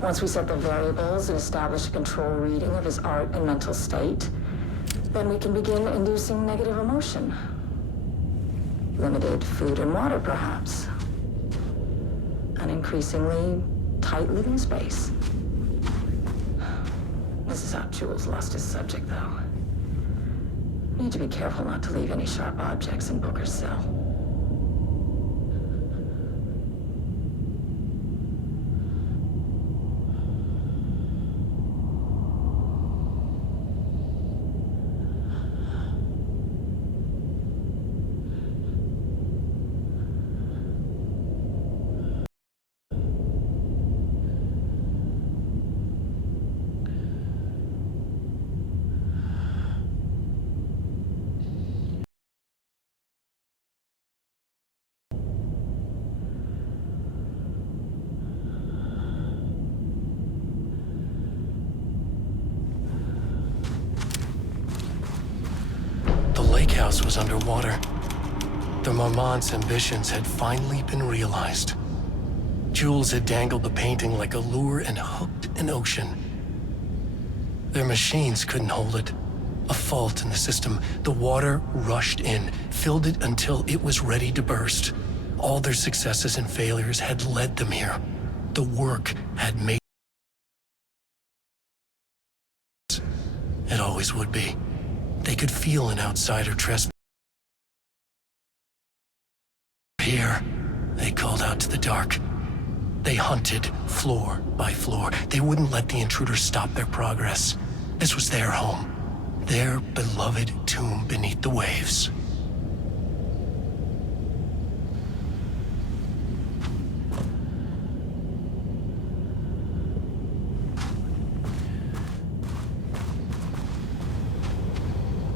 Once we set the variables and establish a control reading of his art and mental state, then we can begin inducing negative emotion. Limited food and water, perhaps. An increasingly tight living space. This is how Jules lost his subject, though. Need to be careful not to leave any sharp objects in Booker's cell. House was underwater. The Marmont's ambitions had finally been realized. Jules had dangled the painting like a lure and hooked an ocean. Their machines couldn't hold it. A fault in the system. The water rushed in, filled it until it was ready to burst. All their successes and failures had led them here. The work had made it always would be. They could feel an outsider trespass. Here, they called out to the dark. They hunted floor by floor. They wouldn't let the intruders stop their progress. This was their home, their beloved tomb beneath the waves.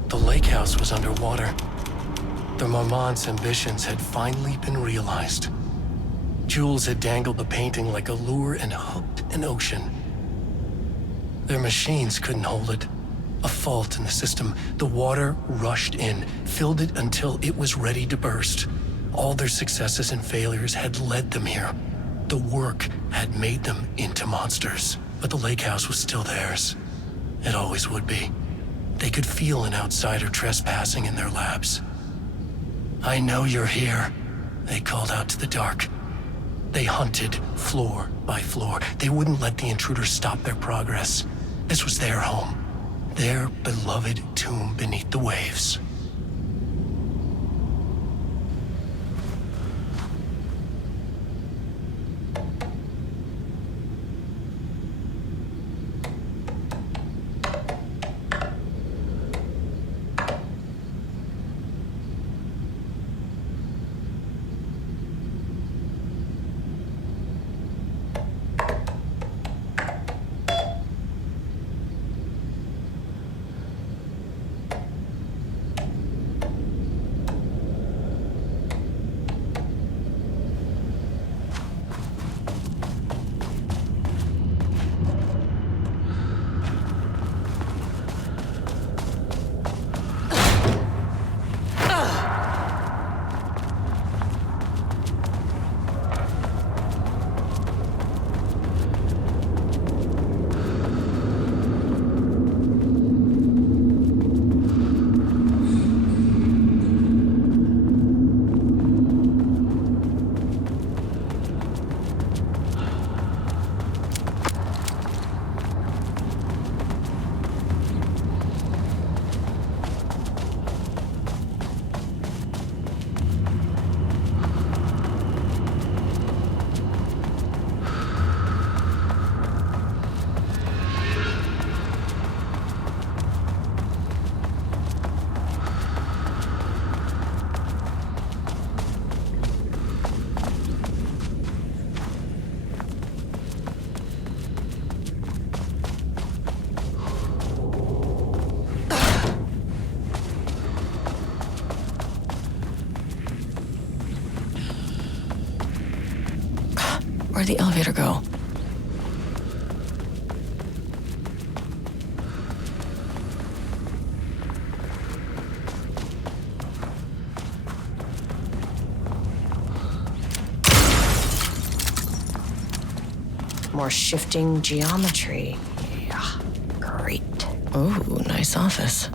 The lake house was was underwater. The Marmont's ambitions had finally been realized. Jules had dangled the painting like a lure and hooked an ocean. Their machines couldn't hold it. A fault in the system. The water rushed in, filled it until it was ready to burst. All their successes and failures had led them here. The work had made them into monsters. But the lake house was still theirs. It always would be. They could feel an outsider trespassing in their labs. "I know you're here," they called out to the dark. They hunted floor by floor. They wouldn't let the intruders stop their progress. This was their home. Their beloved tomb beneath the waves. Where'd the elevator go? More shifting geometry. Yeah, great. Ooh, nice office.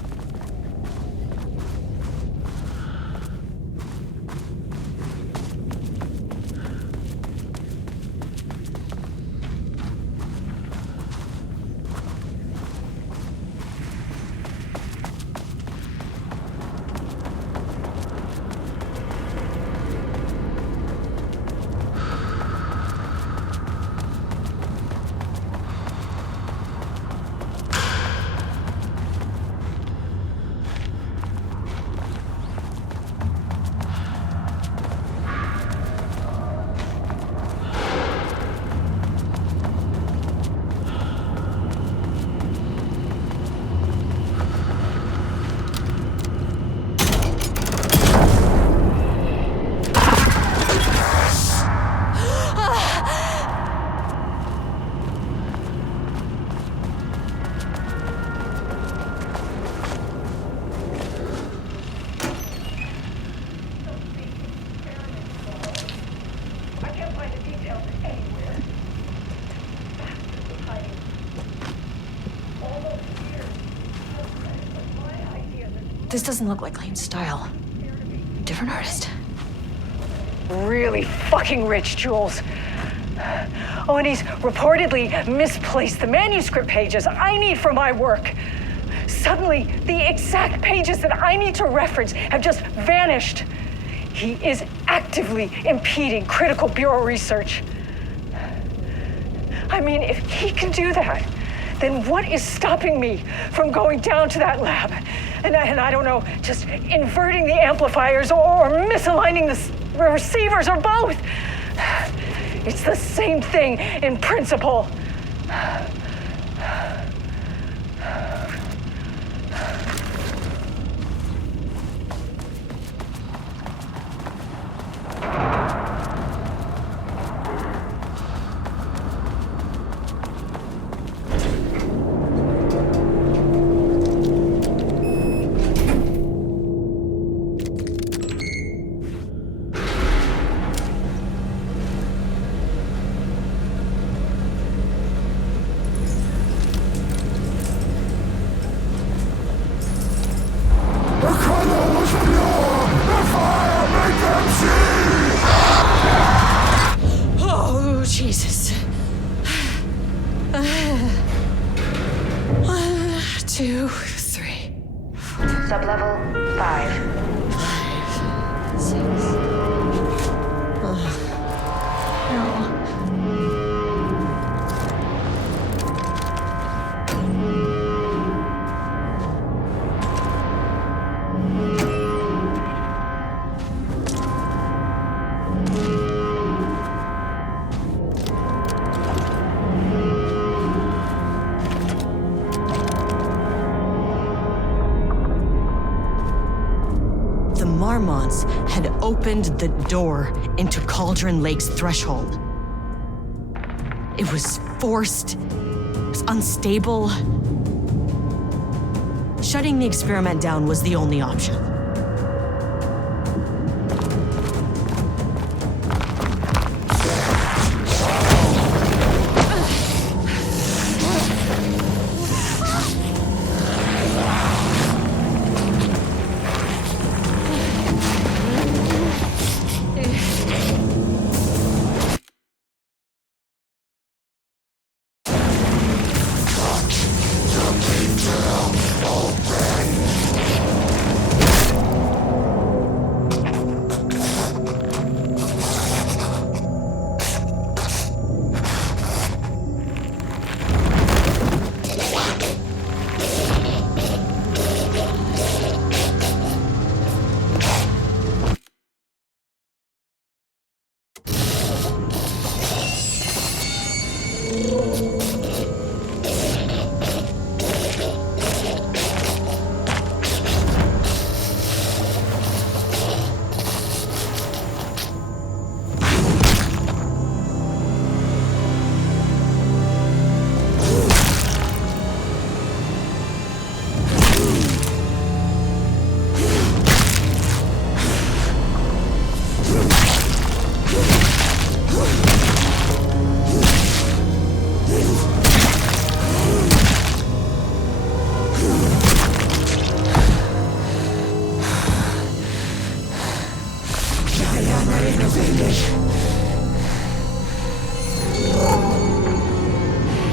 This doesn't look like Lane's style. Different artist. Really fucking rich, Jules. Oh, and he's reportedly misplaced the manuscript pages I need for my work. Suddenly, the exact pages that I need to reference have just vanished. He is actively impeding critical bureau research. I mean, if he can do that, then what is stopping me from going down to that lab? And I don't know, just inverting the amplifiers or misaligning the receivers or both. It's the same thing in principle. The Marmonts had opened the door into Cauldron Lake's threshold. It was forced, it was unstable. Shutting the experiment down was the only option.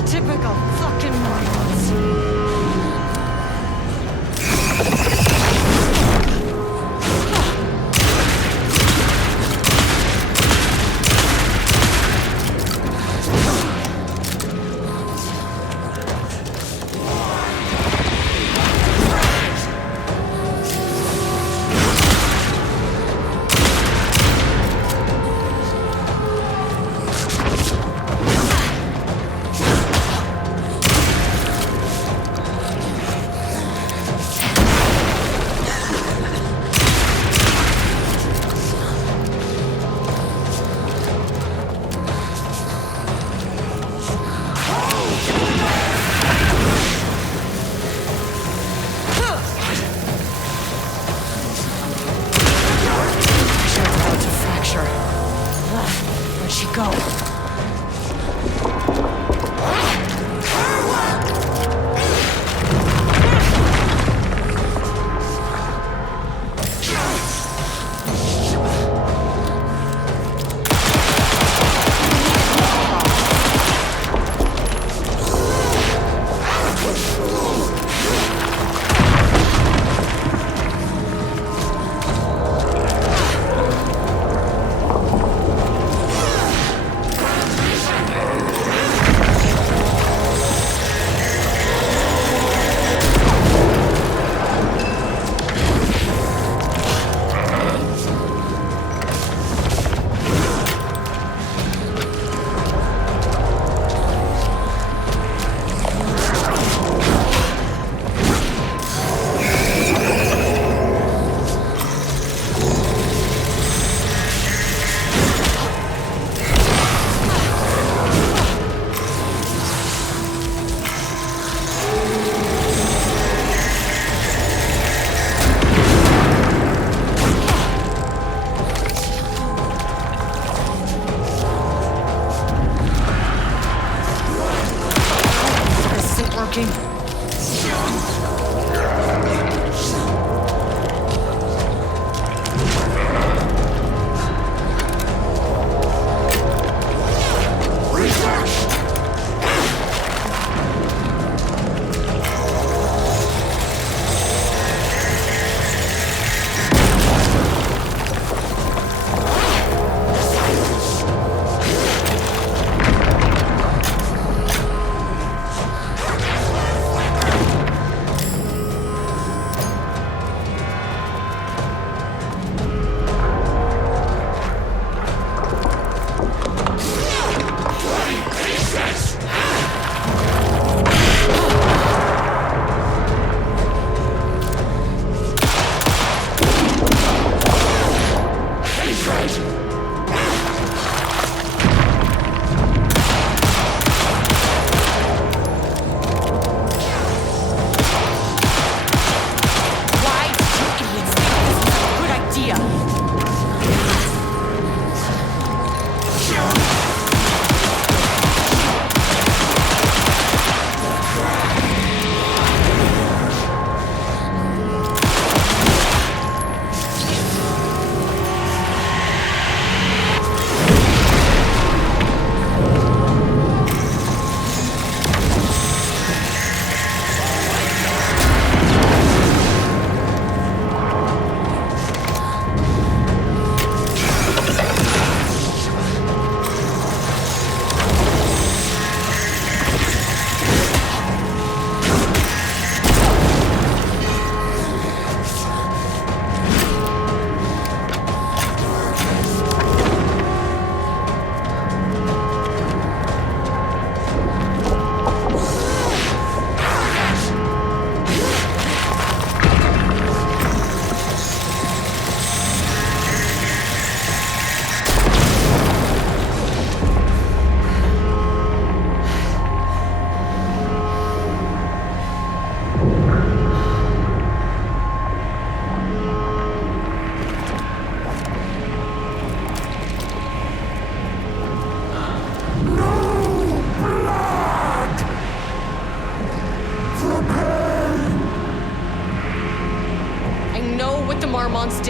Typical fucking morons. Where'd she go?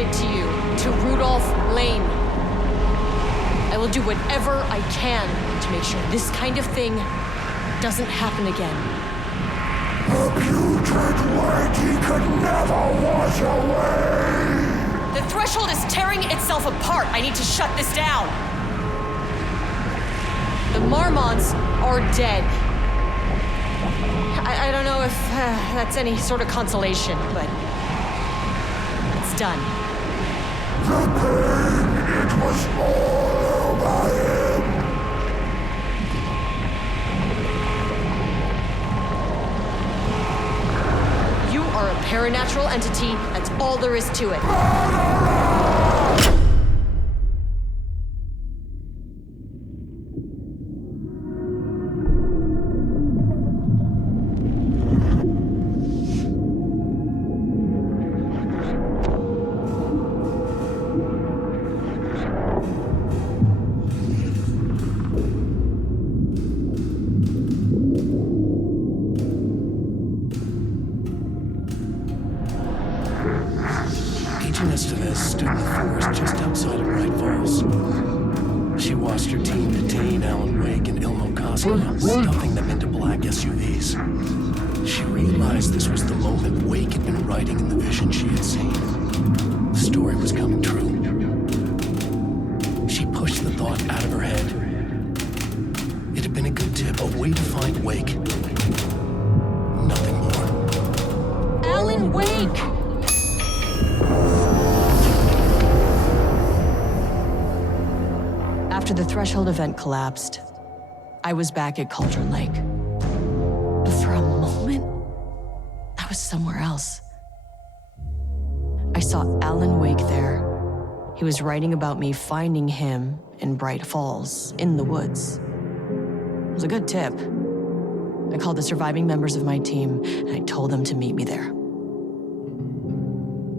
did to you, to Rudolph Lane. I will do whatever I can to make sure this kind of thing doesn't happen again. A putrid weight he could never wash away! The threshold is tearing itself apart. I need to shut this down. The Marmonts are dead. I don't know if that's any sort of consolation, but it's done. The pain, it was all over him. You are a paranatural entity. That's all there is to it. Agent Estevez stood in the forest just outside of Bright Falls. She watched her team detain Alan Wake and Ilmo Koski, stuffing them into black SUVs. She realized this was the moment Wake had been writing in the vision she had seen. The story was coming true. She pushed the thought out of her head. It had been a good tip, a way to find Wake. Nothing more. Alan Wake! After the Threshold event collapsed, I was back at Cauldron Lake. But for a moment, I was somewhere else. I saw Alan Wake there. He was writing about me finding him in Bright Falls, in the woods. It was a good tip. I called the surviving members of my team, and I told them to meet me there.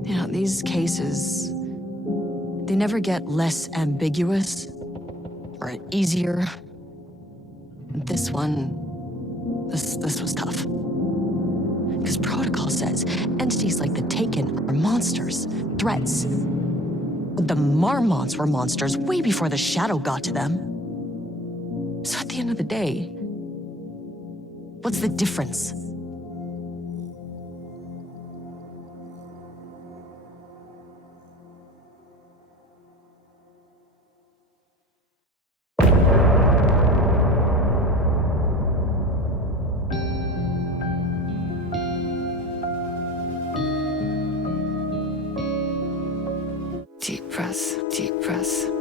You know, these cases, they never get less ambiguous or easier. This one, this was tough. Because protocol says entities like the Taken are monsters, threats. The Marmonts were monsters way before the Shadow got to them. So at the end of the day, what's the difference? Deep breath,